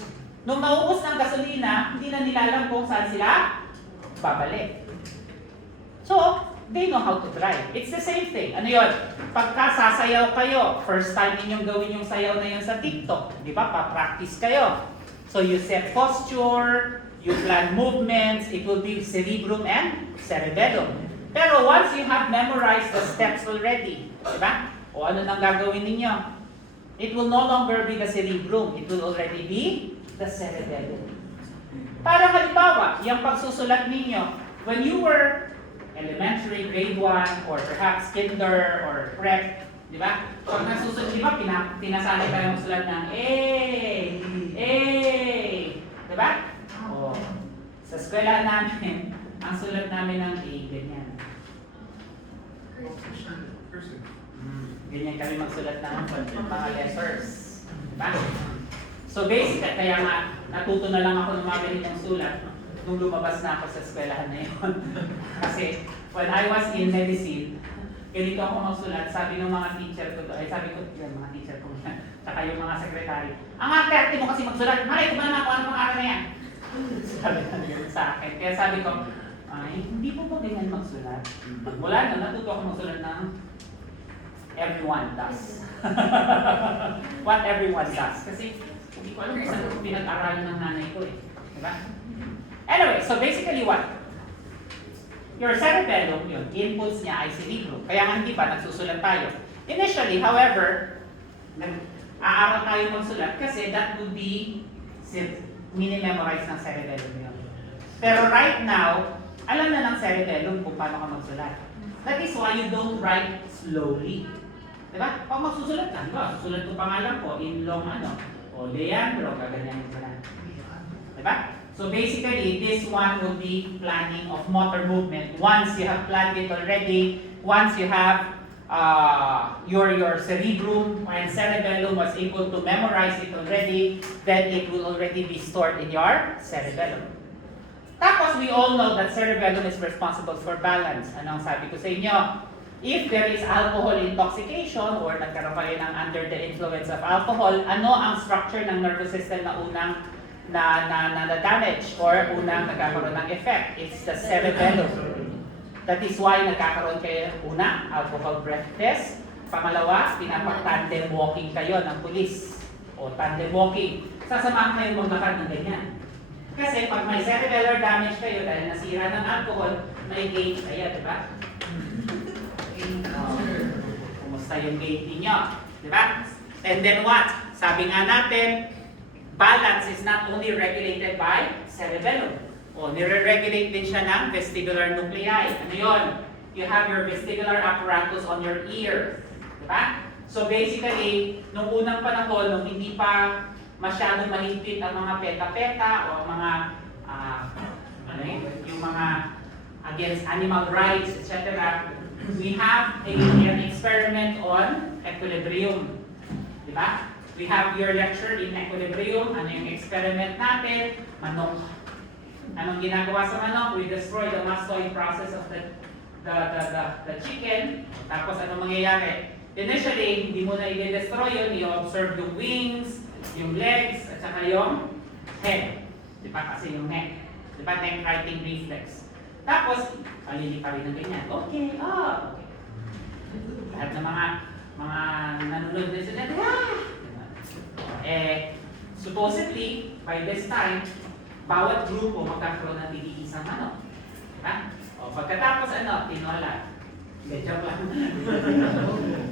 Nung naubos ng gasolina, hindi na nila alam kung saan sila babalik. So, they know how to drive. It's the same thing. Ano yun? Pagka sasayaw kayo, first time ninyong gawin yung sayaw na yun sa TikTok, di ba? Pa-practice kayo. So, you set posture, you plan movements, it will be cerebrum and cerebellum. Pero once you have memorized the steps already, di ba? O ano nang gagawin ninyo? It will no longer be the cerebrum, it will already be the cerebellum. Para halimbawa, yung pagsusulat ninyo, when you were elementary, grade 1, or perhaps kinder, or prep, di ba? Pag nasusunod, di ba, pinasanay tayo magsulat ng A, di ba? O, sa eskwela namin, ang sulat namin ng A, ganyan. Ganyan kami magsulat ng mga letters. Diba? So basic, kaya nga natuto na lang ako ng mga ganitong sulat nung lumabas na ako sa eskwelahan na yun. Kasi when I was in medicine, ganito ako magsulat, sabi ng mga teacher ko, ay sabi ko, yung mga teacher ko, tsaka yung mga sekretary, ang arte mo kasi magsulat, Maray, kung ano ang pangalan na yan? Sabi na yun sa akin. Kaya sabi ko, ay, hindi po ba ganyan magsulat? Mula na, natuto ako magsulat ng everyone does. What everyone does. Kasi hindi ko alam kung saan ko pinag-aralan ng nanay ko eh. Diba? Anyway, so basically what? Your cerebellum, yun, inputs niya ay cerebrum. Kaya nga hindi pa, nagsusulat tayo. Initially, however, nag-aaral tayo magsulat kasi that would be mini-memorize ng cerebellum yun. Pero right now, alam na ng cerebellum kung paano ka magsulat. That is why you don't write slowly. Diba? Pag magsusulat ka, diba? Susulat ko pangalan ko in long ano, o Leandro, gaganyan yung sulat. Diba? So basically, this one will be planning of motor movement. Once you have planned it already, once you have your cerebrum and cerebellum was able to memorize it already, then it will already be stored in your cerebellum. Tapos we all know that cerebellum is responsible for balance. Ano ang sabi ko sa inyo? If there is alcohol intoxication or nagkaroon kayo ng under the influence of alcohol, ano ang structure ng nervous system na unang na damage or unang nagkakaroon ng effect? It's the cerebellum. That is why nagkakaroon kayo una, alcohol breath test. Pangalawa, pinapag-tandem walking kayo ng pulis o tandem walking. Sasamahan kayo maglakad ng ganyan. Kasi pag may cerebellar damage kayo dahil nasira ng alcohol, may gait kayo, di ba? Kumusta yung gait ninyo? Di ba? And then what? Sabi nga natin, balance is not only regulated by cerebellum. O, nire-regulate din siya ng vestibular nuclei. Ano yun? You have your vestibular apparatus on your ear. Di ba? So basically, nung unang panahon, nung hindi pa masyadong mahigpit ang mga peta-peta o mga yung mga against animal rights, etc. We have an experiment on equilibrium. Diba? We have your lecture in equilibrium. Ano yung experiment natin? Manok. Anong ginagawa sa manok? We destroy the mastoid process of the chicken. Tapos anong mangyayari? Initially, hindi mo na i-destroy yun. I-observe yung wings, yung legs, at saka yung head. Diba? Kasi yung neck. Diba? Neck writing reflex. Tapos, palilipawin ng ganyan. Okay, okay. Lahat ng mga nanonood na sila, diba? Supposedly, by this time, bawat grupo magkakaroon ng isang ano. Diba? O, pagkatapos tinola. Joke lang.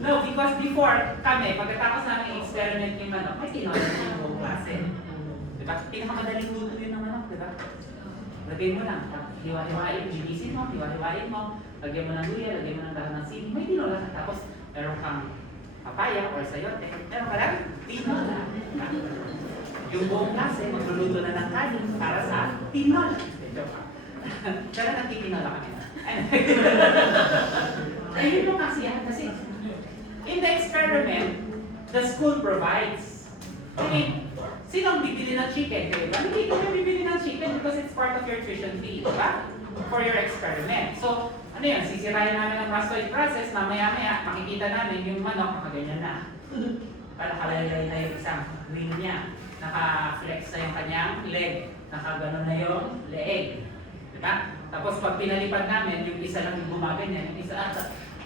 No, because before kami, pagkatapos namin experiment yung manok, may tinola yung buong klase. Diba? Pinakamadaling luto yun ng manok, diba? Lagay mo lang, hiwa-hiwain, gigisin mo, hiwa-hiwain mo, lagyan mo ng luya, lagyan mo ng dahon ng sili, may tinola ka. Tapos, meron kang papaya or sayote, meron ka lang, tinola. Yung buong klase, magluluto na ng kanin para sa tinola. Joke lang. Pero nagtitinola kami na. Ayun yung kasi yan, kasi in the experiment, the school provides. I mean, sinong bibili ng chicken? Hindi ko bibili ng chicken because it's part of your tuition fee, diba? For your experiment. So, Ano yan? Sisirayan namin ang mastoid process, mamaya-maya, makikita namin yung manok, nakaganyan na. Nakalaylay na yung isang wing niya. Naka-flex na yung kanyang leg. Nakaganon na yung leeg. Diba? Tapos pag pinalipad namin, yung isa lang yung gumaganyan, yung isa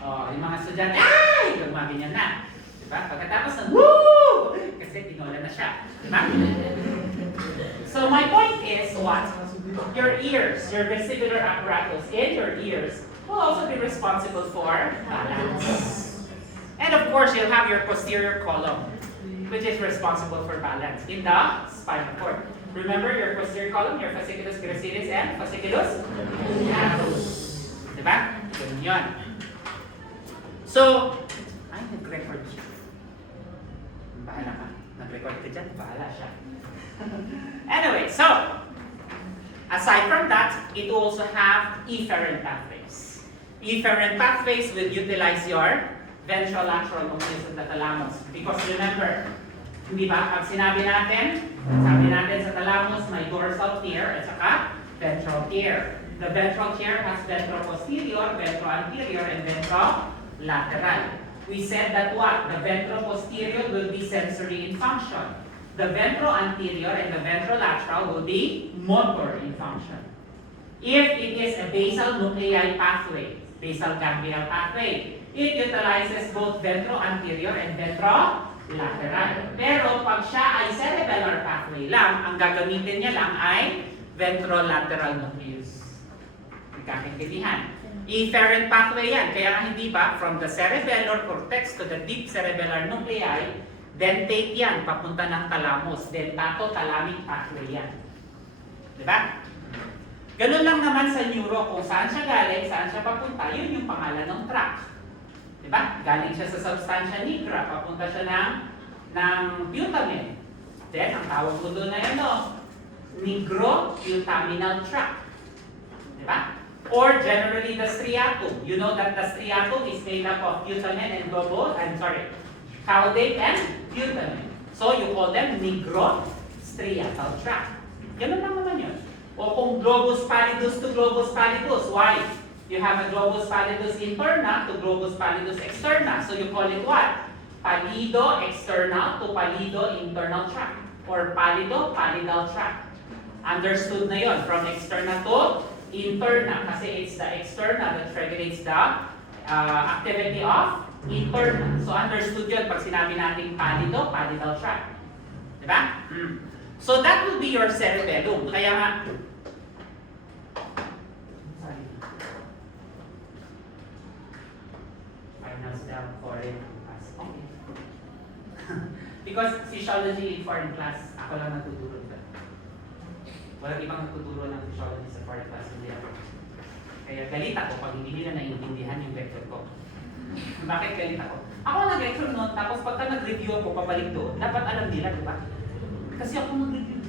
yung mga estudyante, ay! Gumaganyan na. Diba? Pagkatapos ng woo! Kasi tinola na siya. Diba? So my point is what? Your ears, your vestibular apparatus in your ears will also be responsible for balance. And of course, you'll have your posterior column, which is responsible for balance in the spinal cord. Remember your posterior column, your fasciculus gracilis and fasciculus latatus. Diba? Ganun yun. So, ay, nag-record siya. Bahala ka. Nag-record ka dyan, bahala siya. Anyway, so, aside from that, it will also have efferent pathways. Efferent pathways will utilize your ventrolateral nucleus of the thalamus. Because remember, hindi ba, pag sinabi natin sa thalamus, may dorsal tear at saka ventral tear. The ventral tear has ventroposterior, ventroanterior, and ventrolateral. We said that what? The ventroposterior will be sensory in function. The ventroanterior and the ventrolateral will be motor in function. If it is a basal nuclei pathway, basal ganglial pathway, it utilizes both ventroanterior and ventrolateral. Pero pag siya ay cerebellar pathway lang, ang gagamitin niya lang ay ventrolateral nucleus. Nagkakaintindihan. Efferent pathway yan. Kaya nga hindi ba, from the cerebellar cortex to the deep cerebellar nuclei, dentate yan, papunta ng thalamus. Dentato-thalamic pathway yan. Diba? Ganun lang naman sa neuro, kung saan siya galing, saan siya papunta, yun yung pangalan ng tract. Diba? Galing siya sa substantia nigra, papunta siya ng putamen. Then, ang tawag mo doon na yan, nigro-putaminal tract. Diba? Or generally the striatum. You know that the striatum is made up of putamen and caudate and putamen. So you call them nigrostriatal tract. Ganun lang naman yun. O kung globus pallidus to globus pallidus, why? You have a globus pallidus interna to globus pallidus externa. So you call it what? Pallido external to pallido internal tract. Or pallido pallidal tract. Understood na yon from externa to interna. Kasi it's the externa that regulates the activity of interna. So understood yun pag sinabi natin pallido, pallidal tract. Diba? So that will be your cerebellum. Kaya nga, final step for it. Okay. Because physiology in foreign class, ako lang natuturo doon. Walang ibang natuturo ng physiology sa foreign class, hindi ako. Kaya galit ako pag hindi nila naiintindihan yung lecture ko. Bakit galit ako? Ako nag-lecture noon, tapos pagka nag-review ako pabalik doon, dapat alam nila, di ba? Kasi ako nag-review.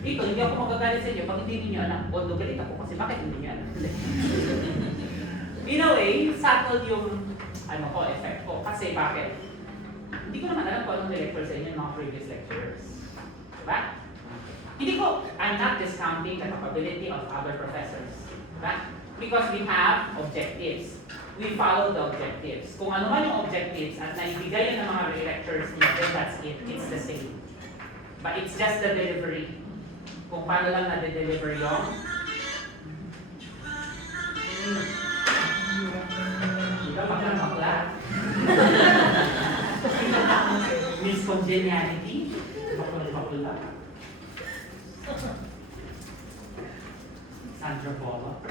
Ito, hindi ako magagalit sa inyo pag hindi niyo alam. Although galit ako kasi bakit hindi niyo alam? In a way, subtle yung effect ko. Kasi bakit? Hindi ko naman alam kung anong lecture sa inyo mga previous lecturers. Diba? Hindi ko, I'm not discounting the capability of other professors. Diba? Because we have objectives. We follow the objectives. Kung ano man yung objectives at naibigay yun ng mga lecturers niyo, then that's it. It's the same. But it's just the delivery. Kung paano lang na-deliver yung ikaw makla-makla. Miss Congeniality. Makula-makula. Sandra Bola.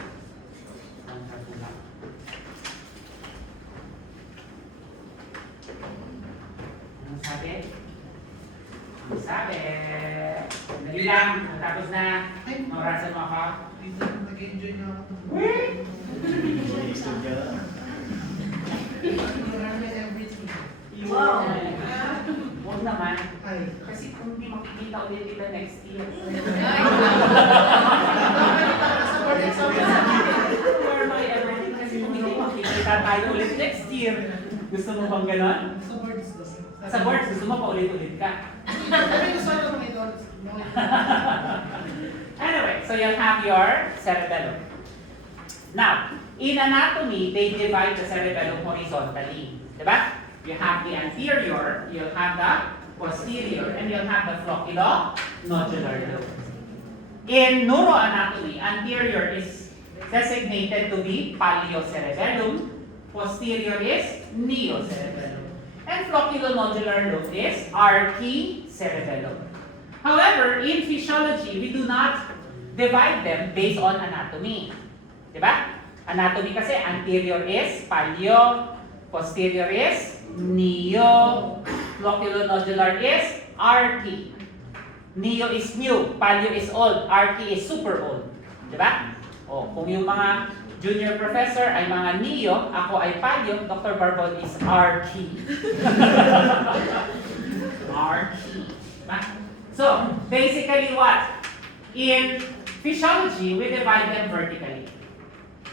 Sandra Bola. Ano sabi? Ang sabi? Dali lang. Tapos na. Maurasan mo ako. Nag-enjoy na ako. Wow. Huwag naman. Ay. Kasi kung hindi makikita ulit kita next year. For my everything, kasi kung hindi makikita tayo ulit next year. Gusto mo bang ganon? Sa boards daw. Sa boards, gusto mo pa ulit-ulit ka. Kami gusto ko ng ito. Anyway, so you'll have your cerebellum. Now, in anatomy, they divide the cerebellum horizontally. Diba? You have the anterior, you'll have the posterior, and you'll have the flocculonodular lobe. In neuroanatomy, anterior is designated to be paliocerebellum, posterior is neocerebellum, and flocculonodular lobe is archicerebellum. However, in physiology, we do not divide them based on anatomy. Diba? Anatomy kasi, anterior is palio, posterior is neo, flocculonodular is archi. Neo is new, palio is old, archi is super old. Diba? O, kung yung mga junior professor ay mga neo, ako ay palio, Dr. Barbon is archi. Archi. Diba? So, basically what? In physiology, we divide them vertically.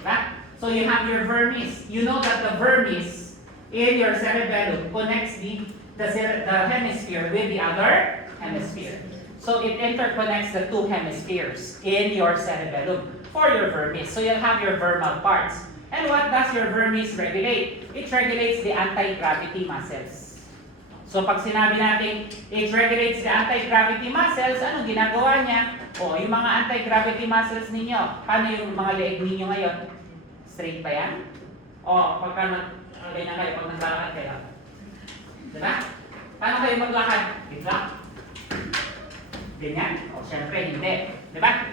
Diba? So you have your vermis. You know that the vermis in your cerebellum connects the hemisphere with the other hemisphere. So it interconnects the two hemispheres in your cerebellum for your vermis. So you'll have your vermal parts. And what does your vermis regulate? It regulates the anti-gravity muscles. So pag sinabi natin, it regulates the anti-gravity muscles, anong ginagawa niya? O, yung mga anti-gravity muscles ninyo, paano yung mga leeg ninyo ngayon? Straight ba yan? O, pagka ganyan kayo, pag naglalakad kayo. Diba? Paano kayo maglakad? Bigla? Ganyan? O, syempre hindi. Diba?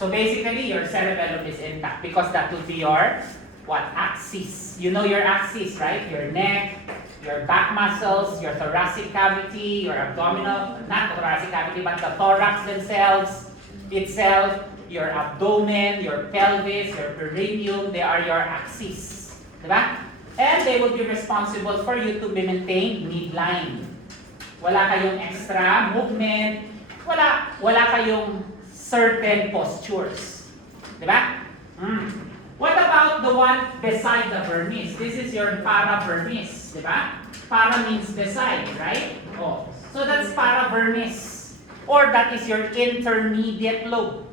So basically, your cerebellum is intact because that would be your, what? Axis. You know your axis, right? Your neck, your back muscles, your thoracic cavity, your abdominal, not the thoracic cavity, but the thorax itself, your abdomen, your pelvis, your perineum, they are your axes. Diba? And they will be responsible for you to maintain midline. Wala kayong extra movement, wala kayong certain postures. Diba? What about the one beside the vermis? This is your paravermis, diba? Para means beside, right? Oh. So that's paravermis. Or that is your intermediate lobe.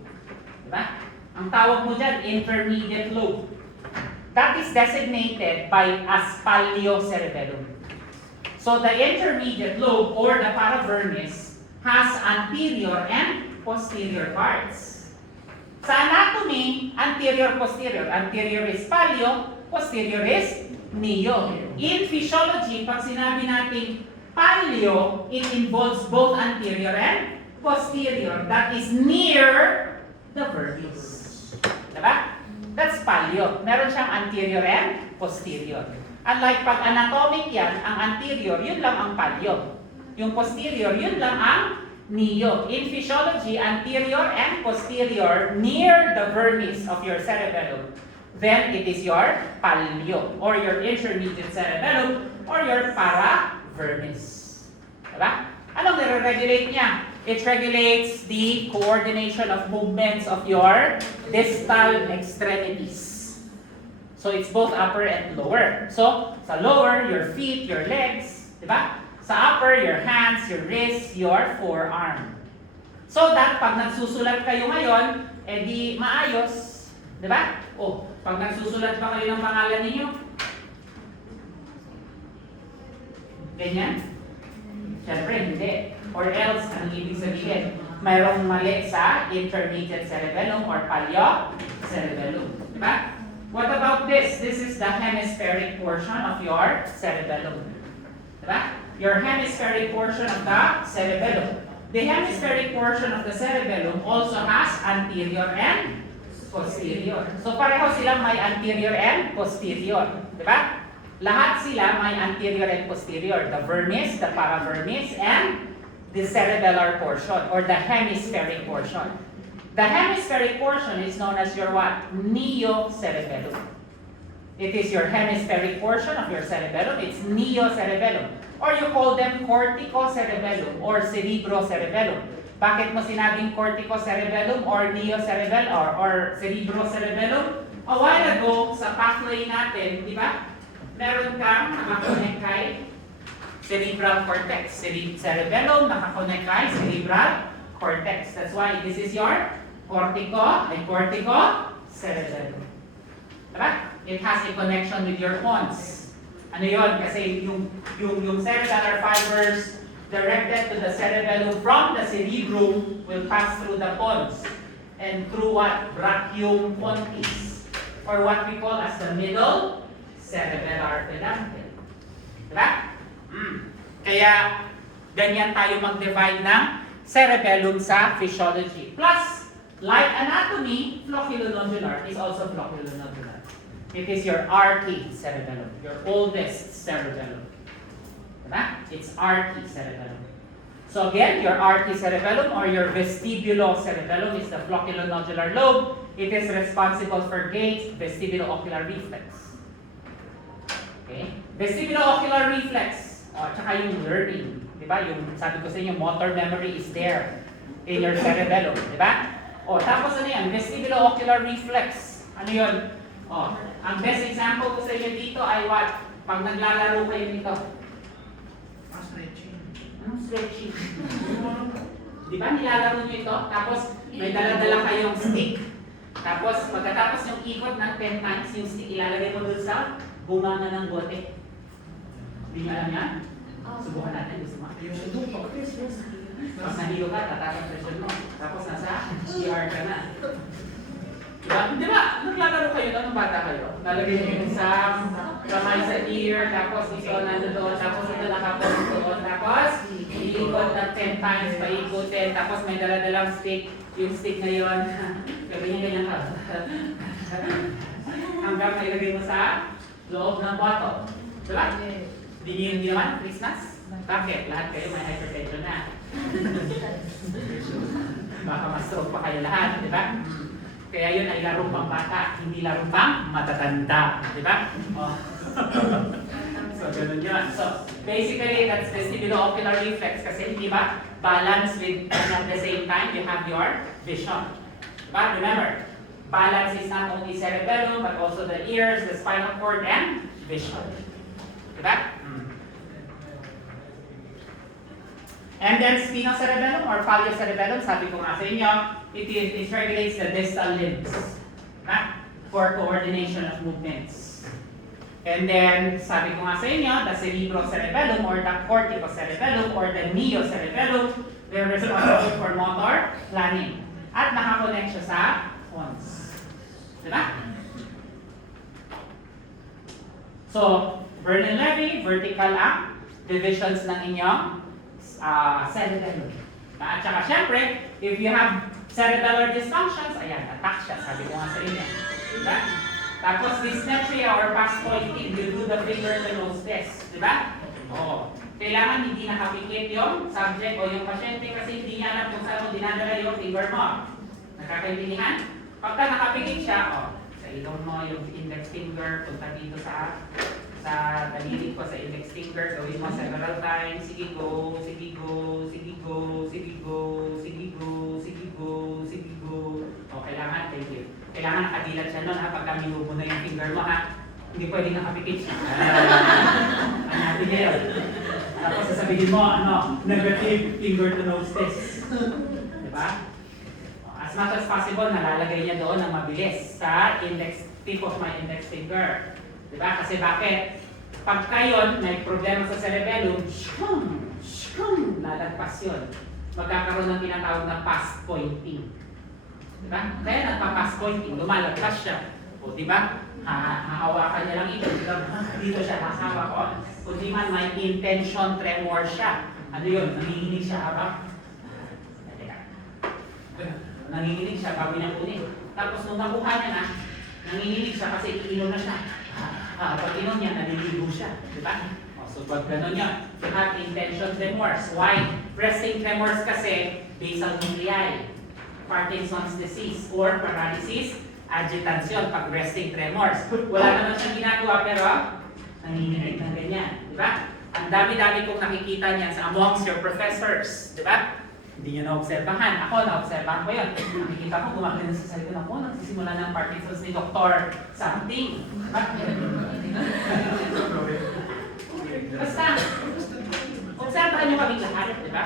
Diba? Ang tawag mo dyan, intermediate lobe. That is designated by as paliocerebellum. So the intermediate lobe or the paravermis has anterior and posterior parts. Sa anatomy, anterior-posterior. Anterior is palio, posterior is neo. In physiology, pag sinabi natin palio, it involves both anterior and posterior. That is near the vermis. Diba? That's palio. Meron siyang anterior and posterior. Unlike pag anatomic yan, ang anterior, yun lang ang palio. Yung posterior, yun lang ang neo. In physiology, anterior and posterior near the vermis of your cerebellum, then it is your palio or your intermediate cerebellum or your paravermis. Diba? Anong nire-regulate niya? It regulates the coordination of movements of your distal extremities. So it's both upper and lower. So sa lower, your feet, your legs, diba? Sa upper, your hands, your wrists, your forearm. So that pag nagsusulat kayo ngayon, edi maayos. Diba? O, pag nagsusulat ba kayo ng pangalan ninyo? Ganyan? Siyempre, hindi. Or else, ang ibig sabihin, mayroong mali sa intermediate cerebellum or paliocerebellum. Diba? What about this? This is the hemispheric portion of your cerebellum. Diba? Your hemispheric portion of the cerebellum. The hemispheric portion of the cerebellum also has anterior and posterior. So pareho silang may anterior and posterior. Diba? Lahat sila may anterior and posterior. The vermis, the paravermis, and the cerebellar portion or the hemispheric portion. The hemispheric portion is known as your what? Neocerebellum. It is your hemispheric portion of your cerebellum. It's neocerebellum. Or you call them corticocerebellum or cerebrocerebellum. Bakit mo sinabing corticocerebellum or neocerebellum or cerebrocerebellum? A while ago, sa pathway natin, di ba? Meron kang nakakonect kay cerebral cortex. Cerebellum nakakonect kay cerebral cortex. That's why this is your corticocerebellum. Diba? It has a connection with your pons. Ano yun? Kasi yung cerebellar fibers directed to the cerebellum from the cerebrum will pass through the pons and through what? Brachium pontis, or what we call as the middle cerebellar peduncle. Diba? Kaya ganyan tayo mag-divide ng cerebellum sa physiology. Plus, like anatomy, flocculonodular is also flocculonodular. It is your RT cerebellum, your oldest cerebellum. Diba? It's RT cerebellum. So again, your RT cerebellum or your vestibulocerebellum is the flocculonodular lobe. It is responsible for gait, vestibulo-ocular reflex. Okay? Vestibulo-ocular reflex, at saka yung learning. Diba? Yung sabi ko sa inyo, motor memory is there in your cerebellum. Diba? Tapos ano yan? Vestibulo-ocular reflex. Ano yun? Ang best example ko sa inyo dito ay what? Pag naglalaro kayo nito. Stretching. Anong stretching? Di ba nilalaro nyo ito? Tapos may dala-dala kayong stick. Tapos pagkatapos yung ikot ng 10 times, yung stick ilalagay mo dun sa bunganga ng bote. Hindi nyo alam yan? Subukan natin. Gusto mo? Pag nahilo ka, tataas ang pressure mo. Tapos nasa ER ka na. Di ba? Naglalaro kayo nung bata kayo. Nalagay nyo yung isang kamay sa ear, tapos ito nando doon, tapos ito nakapost doon, tapos iikot ng 10 times, paikutin, tapos may dala-dalang stick, yung stick na yun, ganyan ka. Hanggang mailagay mo sa loob ng bottle. Diba? Hindi naman, Christmas? Bakit? Lahat kayo may hypertension na. Baka ma-stroke pa kayo lahat, di ba? Kaya yun ay larong pang bata, hindi larong pang matatanda, di ba? So, ganun yun. So, basically, that's vestibulo-ocular reflex kasi hindi ba balance with, and at the same time, you have your vision. But remember, balance is not only cerebellum, but also the ears, the spinal cord, and vision. Diba? And then spinocerebellum or paliocerebellum, sabi ko nga sa inyo, it regulates the distal limbs for coordination of movements. And then, sabi ko nga sa inyo, the cerebrocerebellum or the corticocerebellum or the neocerebellum, they're responsible for motor planning. At nakakonect siya sa pons. Diba? So, Vernon-Levy, vertical ang divisions ng inyong cerebellum. At saka syempre, if you have cerebellar dysfunctions, ayan, attack siya, sabi ko nga sa inyo. Diba? Tapos dyspnea or past pointing, you do the finger to nose test. Diba? Oo. Kailangan hindi nakapikit yung subject o yung pasyente kasi hindi niya alam kung saan mo dinadala yung finger mo. Nakakaintindihan? Pagka nakapikit siya, sa ilong mo, yung index finger, punta dito sa daliri ko sa index finger, gawin mo several times, sige go, sige go, sige go, sige go, sige go, sige go, sige go. Kailangan, thank you. Kailangan nakadilat siya nun pagka minubo na yung finger mo Hindi pwedeng nakapikit siya. Hanapin niya yun. Tapos sasabihin mo, negative finger to nose test. Diba? As much as possible, nalalagay niya doon ng mabilis sa tip of my index finger. Diba? Kasi bakit? Pagka yun, may problema sa cerebellum, lalagpas yun. Magkakaroon ng tinatawag na past pointing. Diba? Kaya nagpa-past pointing, lumalagpas siya. Diba? Hahawakan niya lang ito. Dito siya hasawa ko. Kundi man may intention tremor siya. Ano yun? Nanginginig siya habang nanginginig siya bago niya kunin. Tapos nung nakuha niya na, nanginginig siya kasi iinom na siya. Pag inom niya, naliligo siya. Diba? So pag gano'n yun, you have intention tremors. Why? Resting tremors kasi basal nuclei, Parkinson's disease, or paralysis agitation pag resting tremors. Wala naman siyang ginagawa pero nanginginig ng ganyan. Diba? Ang dami-dami kong nakikita niyan sa amongst your professors. Diba? Hindi nyo na-obserbahan. Ako, na-obserbahan ko yun. Nakikita ko, gumagano sa sarili ko na po, nagsisimula ng Parkinson's ni Dr. Something. Basta, obserbahan nyo kaming lahat, di ba?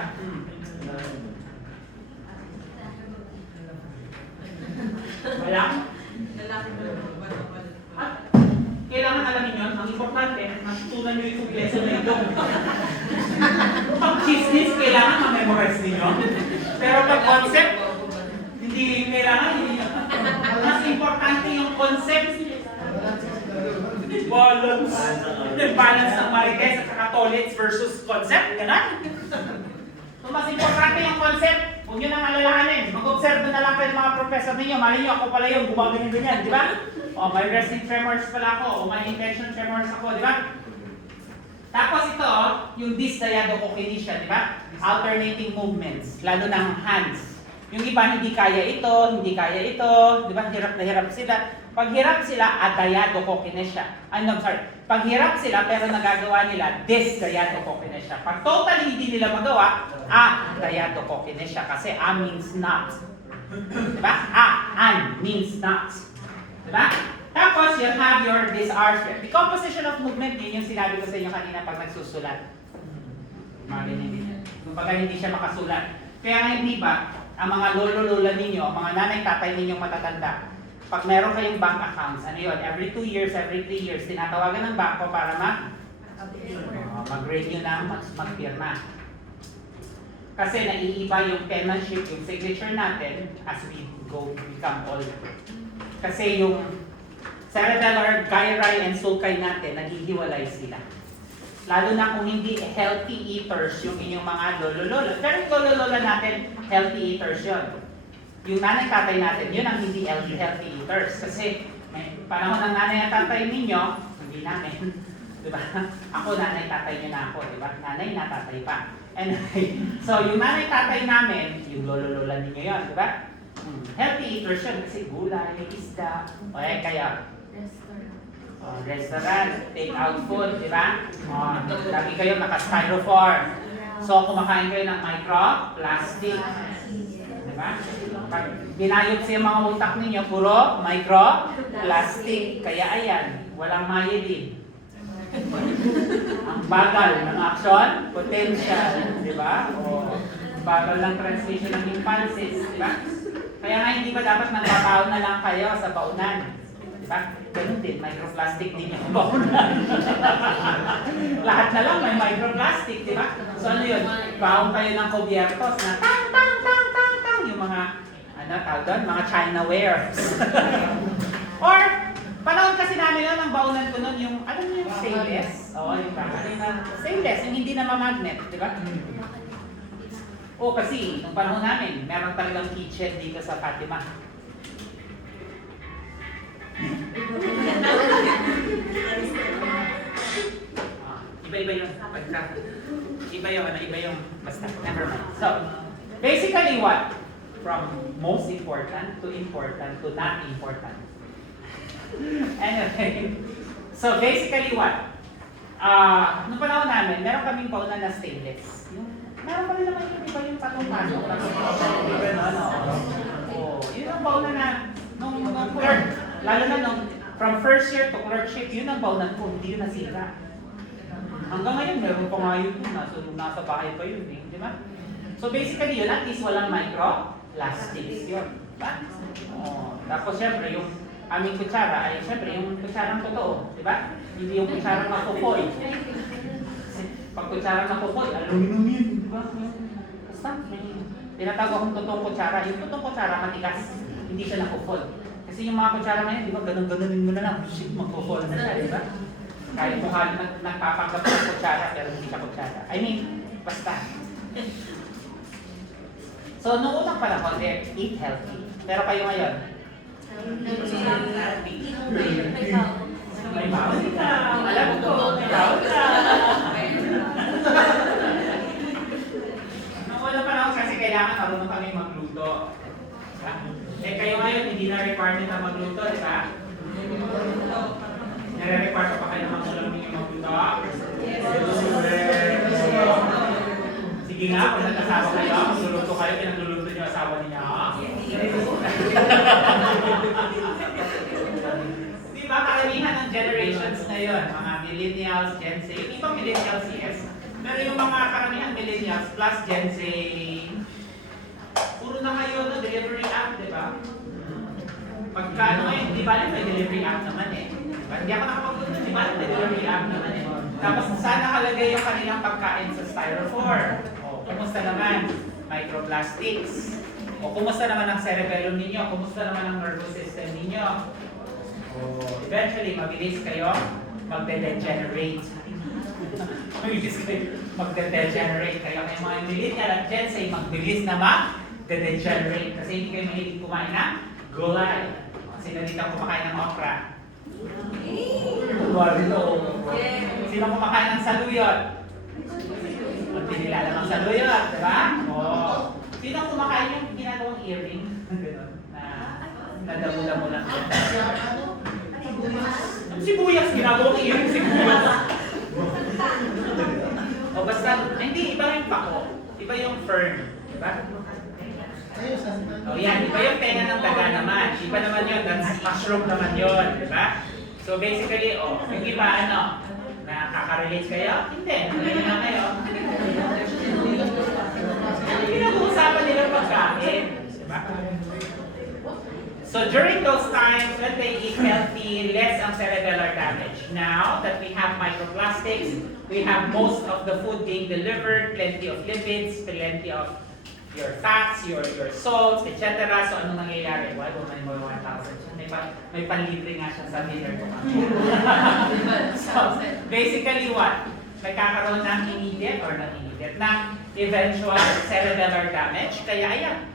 Wala? Lalaki mo naman. At natutunan nyo itong lesson na ito. Pag chismis, kailangan ma-memorize ninyo. Pero pag concept, hindi kailangan. Mas importante yung concept. Balance. Yung balance ng Marites at saka Tolits versus concept. Ganun. So, mas importante yung concept. Huwag nyo nang alalahanin. Mag-observe na lang kayo ng mga professor ninyo. Mali nyo, ako pala yung gumaganyan-ganyan, di ba? O, may resting tremors pala ako. O, may intention tremors ako, di ba? Tapos ito, yung dysdiadochokinesia, di ba? Alternating movements, lalo ng hands. Yung iba hindi kaya ito, hindi kaya ito, di ba? Hirap na hirap sila. Pag hirap sila, adiadochokinesia. Pag hirap sila pero nagagawa nila, dysdiadochokinesia. Pag totally hindi nila magawa, adiadochokinesia. Kasi means not. Di ba? An means not. Di ba? Tapos, you have your dysarthria. The composition of movement, yun yung sinabi ko sa inyo kanina pag nagsusulat. Mga ganyan din yan. Kumbaga hindi siya makasulat. Kaya nga hindi ba, ang mga lolo-lola ninyo, ang mga nanay-tatay ninyong matatanda, pag meron kayong bank accounts, ano yun, every 2 years, every 3 years, tinatawagan ng bangko para mag-renew na, mag-firma. Kasi naiiba yung penmanship, yung signature natin as we become older. Kasi yung cerebellar gyri and sulci natin, naghihiwalay sila. Lalo na kung hindi healthy eaters yung inyong mga lolo-lola. Pero yung lolo-lola natin, healthy eaters yun. Yung nanay-tatay natin, yun ang hindi healthy eaters. Kasi may panahon ng nanay at tatay ninyo, hindi namin. Diba? Ako, nanay-tatay nyo na ako. Diba? Nanay na tatay pa. Anyway, so yung nanay-tatay namin, yung lolo-lola ninyo yun. Diba? Healthy eaters yun kasi gulay, isda, o kaya restaurant, take-out food, di ba? Lagi kayo naka-styrofoam. So, kumakain kayo ng microplastic. Di ba? Pag binayot siya mga utak ninyo, puro microplastic. Kaya ayan, walang myelin. Ang bagal ng action, potential, di ba? O bagal ng translation ng impulses, di ba? Kaya nga hindi ba dapat nagbabaon na lang kayo sa baunan? Diba? Ganun din, microplastic din yung baunan. Lahat na lang may microplastic, di ba? So ano yun? Baon kayo ng kubyertos na tang tang tang tang tang yung mga, tawag doon, mga China wares. Or, panahon kasi namin yun, ang baunan ko nun, yung, alam niyo yung stainless? Oo, yung stainless, yung hindi na mamagnet, di ba? O kasi, nung panahon namin, meron talagang kitchen dito sa Fatima. Iba-iba yung iba yung basta, never mind. So, basically what? From most important to not important. Anyway, so basically what? Nung panahon namin, meron kaming baunan na stainless. Meron pa rin naman yung iba yung patong-patong. Yun ang baunan na nung clerk, lalo na nung from first year to clerkship, yun ang baunan ko, hindi yun nasira. Hanggang ngayon, meron pa nga yun, nasa bahay pa yun, di ba? So basically yun, at least walang microplastics yun. Diba? Tapos syempre, yung aming kutsara ay syempre yung kutsarang totoo, di ba? Hindi yung kutsarang makukoy. Pag kutsarang makukoy, aluminum yun, di ba? Basta, may tinatawag akong totoong kutsara. Yung totoong kutsara, matigas, hindi siya nakukol. Kasi yung mga kutsara ngayon, di ba, ganun-ganunin mo na lang, shit, magkukol na siya, di ba? Kahit mukha nagpapanggap ng kutsara, pero hindi siya kutsara. I mean, basta. So, noong unang panahon, eat healthy. Pero kayo ngayon, may bawal ka. Alam ko, may bawal ka. Noong unang panahon kasi kailangan marunong kami magluto. Kayo ngayon, hindi na requirement na magluto, di ba? Nare-require pa kayo naman ulam ninyo magluto? Sige nga, kung nag-asawa kayo, magluluto kayo, pinagluluto niyo asawa niya. Di ba, karamihan ng generations na yun, mga millennials, Gen Z, yung ibang millennials, yes. Pero yung mga karamihan millennials plus Gen Z, puro na kayo na delivery app, di ba? Pagka ano ngayon, di ba may delivery app naman eh. Hindi ako nakapagluto, di ba may delivery app naman eh. Tapos saan nakalagay yung kanilang pagkain sa styrofoam? O, kumusta naman? Microplastics. O, kumusta naman ang cerebellum ninyo? Kumusta naman ang nervous system ninyo? O, eventually, mabilis kayo magde-degenerate. Mabilis kayo magde-degenerate. Kaya kayo mga millennial at Gen Z, magbilis na mag-degenerate. Kasi hindi kayo mahilig kumain ng gulay. Sino dito ang kumakain ng okra? Sino kumakain ng saluyot? Magpinilala ng saluyot, di ba? Oo. Sino kumakain yung ginagawang earring? Ganun. Na damo-damo lang. Sibuyas, ginagawang earring, sibuyas. O basta, hindi, iba yung pako. Iba yung fern. Di ba? O yan, iba yung tenga ng daga naman. Iba naman yun, that's mushroom naman yun. Di ba? So basically, yung iba ano, nakaka-relate kayo? Hindi, nalagyan na kayo. Pinag-uusapan nilang pagkain. Diba? So during those times, when they eat healthy, less ang cerebellar damage. Now that we have microplastics, we have most of the food being delivered, plenty of lipids, plenty of your fats, your salts, etc. So ano nangyayari? Why don't I more 1,000? May panlibre nga siya sa dinner ko. So basically what? May kakaroon ng immediate ng eventual cerebellar damage. Kaya ayan.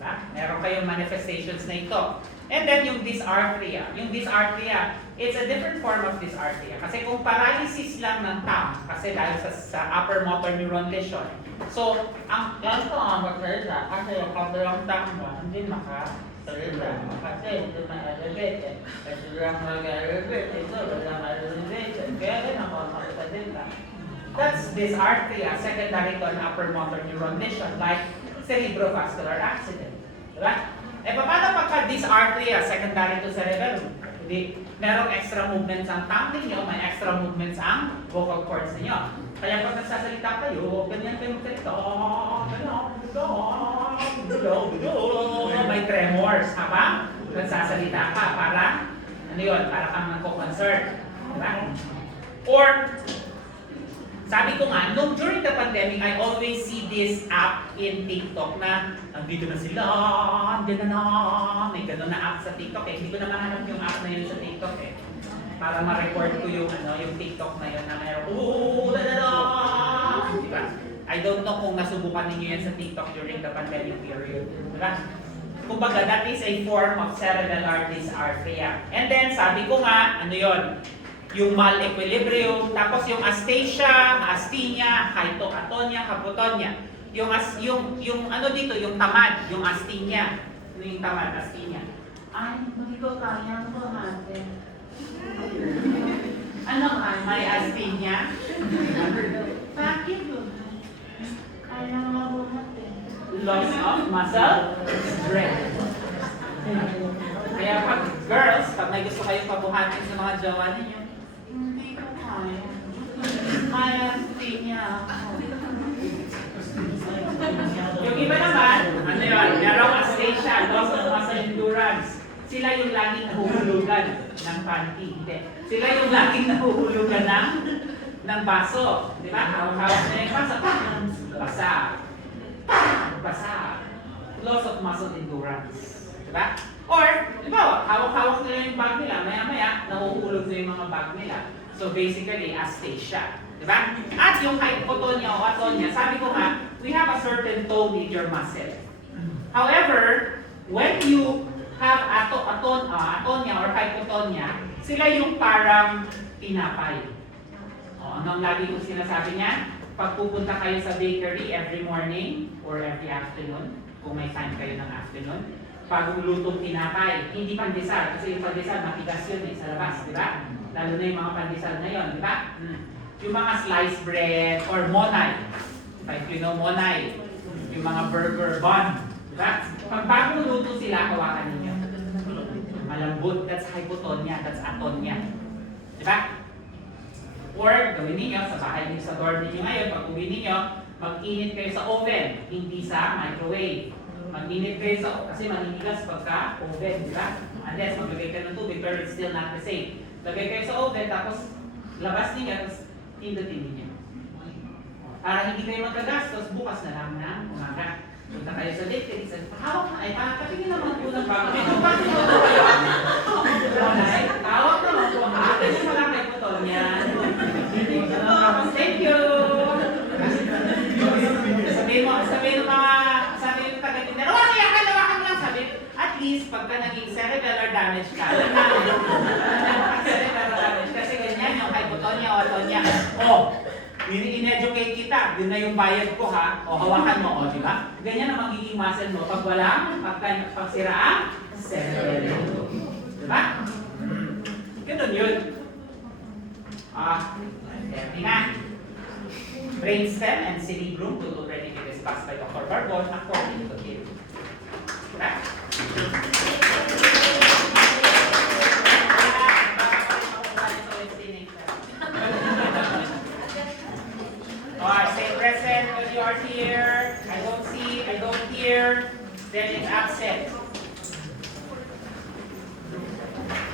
Diba? Meron kayong manifestations na ito. And then yung dysarthria. Yung dysarthria, it's a different form of dysarthria. Kasi kung paralysis lang ng thumb, kasi dahil sa upper motor neuron lesion, so, ang ganito ang magsalita, kasi yung kabilang thumb mo, hindi makasalita. Kasi hindi ma-elevate. Kasi lang mag-elevate. Ito, walang elevation. Kaya rin ako makasalita. That's dysarthria, secondary to an upper motor neuron lesion, like cerebrovascular accident. Diba? Eh, paano pagka dysarthria, secondary to cerebellum? Hindi, merong extra movements ang tongue ninyo, may extra movements ang vocal cords ninyo. Kaya pag nagsasalita kayo, ganyan kayo magsalita, may tremors habang nagsasalita ka, para, ano yun, para kang nagko-concert. Diba? Or, sabi ko nga, during the pandemic, I always see this app in TikTok na nandito na sila, andyan na, may gano'n na app sa TikTok eh. Hindi ko na mahanap yung app na yun sa TikTok eh. Para ma-record ko yung, yung TikTok na yun na mayroon, diba? I don't know kung nasubukan ninyo yan sa TikTok during the pandemic period. Diba? Kumbaga, that is a form of cerebellar dysarthria. And then, sabi ko nga, ano yun? Yung mal-equilibrium, tapos yung asthesia, asthenia, hypoatonia, hypotonia. Yung ano dito, yung tamad, yung asthenia. Ano yung tamad, asthenia? Ay, hindi ko kayang buhatin. Ano ka, may asthenia? Bakit yun? Kaya nga buhatin. Loss of muscle strength. Kaya pag girls, pag may gusto kayong pabuhatin sa mga jowa ninyo, hindi ko kaya. May asthenia ako. Yung iba naman, ano yun, merong asthesia, loss of muscle endurance. Sila yung laging nahuhulugan ng panty. Hindi. Sila yung laging nahuhulugan ng baso. Di ba? Hawak-hawak na yung baso. Basa. Basa. Loss of muscle endurance. Di ba? Or, di ba, hawak-hawak nila yung bag nila, maya-maya, nahuhulog na yung mga bag nila. So basically, asthesia. Diba? At yung hypotonia o atonia, sabi ko nga, we have a certain tone in your muscle. However, when you have atonia or hypotonia, sila yung parang tinapay. O, anong lagi kong sinasabi niyan? Pag pupunta kayo sa bakery every morning or every afternoon, kung may time kayo ng afternoon, bagong lutong tinapay, hindi pandesal, kasi yung pandesal matigas yun sa labas, di ba? Lalo na yung mga pandesal na yun, di ba? Yung mga sliced bread or monay. If you know monay, yung mga burger bun. Diba? Pag bagong luto sila, hawakan ninyo. Malambot, that's hypotonia, that's atonia. Diba? Or gawin ninyo sa bahay niyo, sa dorm ninyo ngayon, pag uwi ninyo, mag-init kayo sa oven, hindi sa microwave. Mag-init kayo sa, kasi maninigas pagka oven, diba? Unless maglagay kayo ng tubig, pero it's still not the same. Lagay kayo sa oven, tapos labas niya, tapos pindutin niya. Para hindi kayo magagastos, bukas na lang ng umaga. Punta kayo sa date, sabi, hawak na, ay patingin naman po ng bago. Ito pa, ito kayo. Hawak naman po. Akin yung wala kay putol niyan. Thank you! Sabihin mo yung taga-tinero, hawakan mo lang, sabi, at least pagka naging cerebellar damage ka, cerebellar damage, kasi ganyan yung hypotonia o atonia. In-educate kita, yun na yung bayad ko ha, o hawakan mo, di ba? Ganyan ang magiging muscle mo pag wala, pagsira ang cerebellum. Di ba? Ganun yun. Tingnan. Brainstem and cerebrum will already be discussed by Dr. Barbon according to him. Right?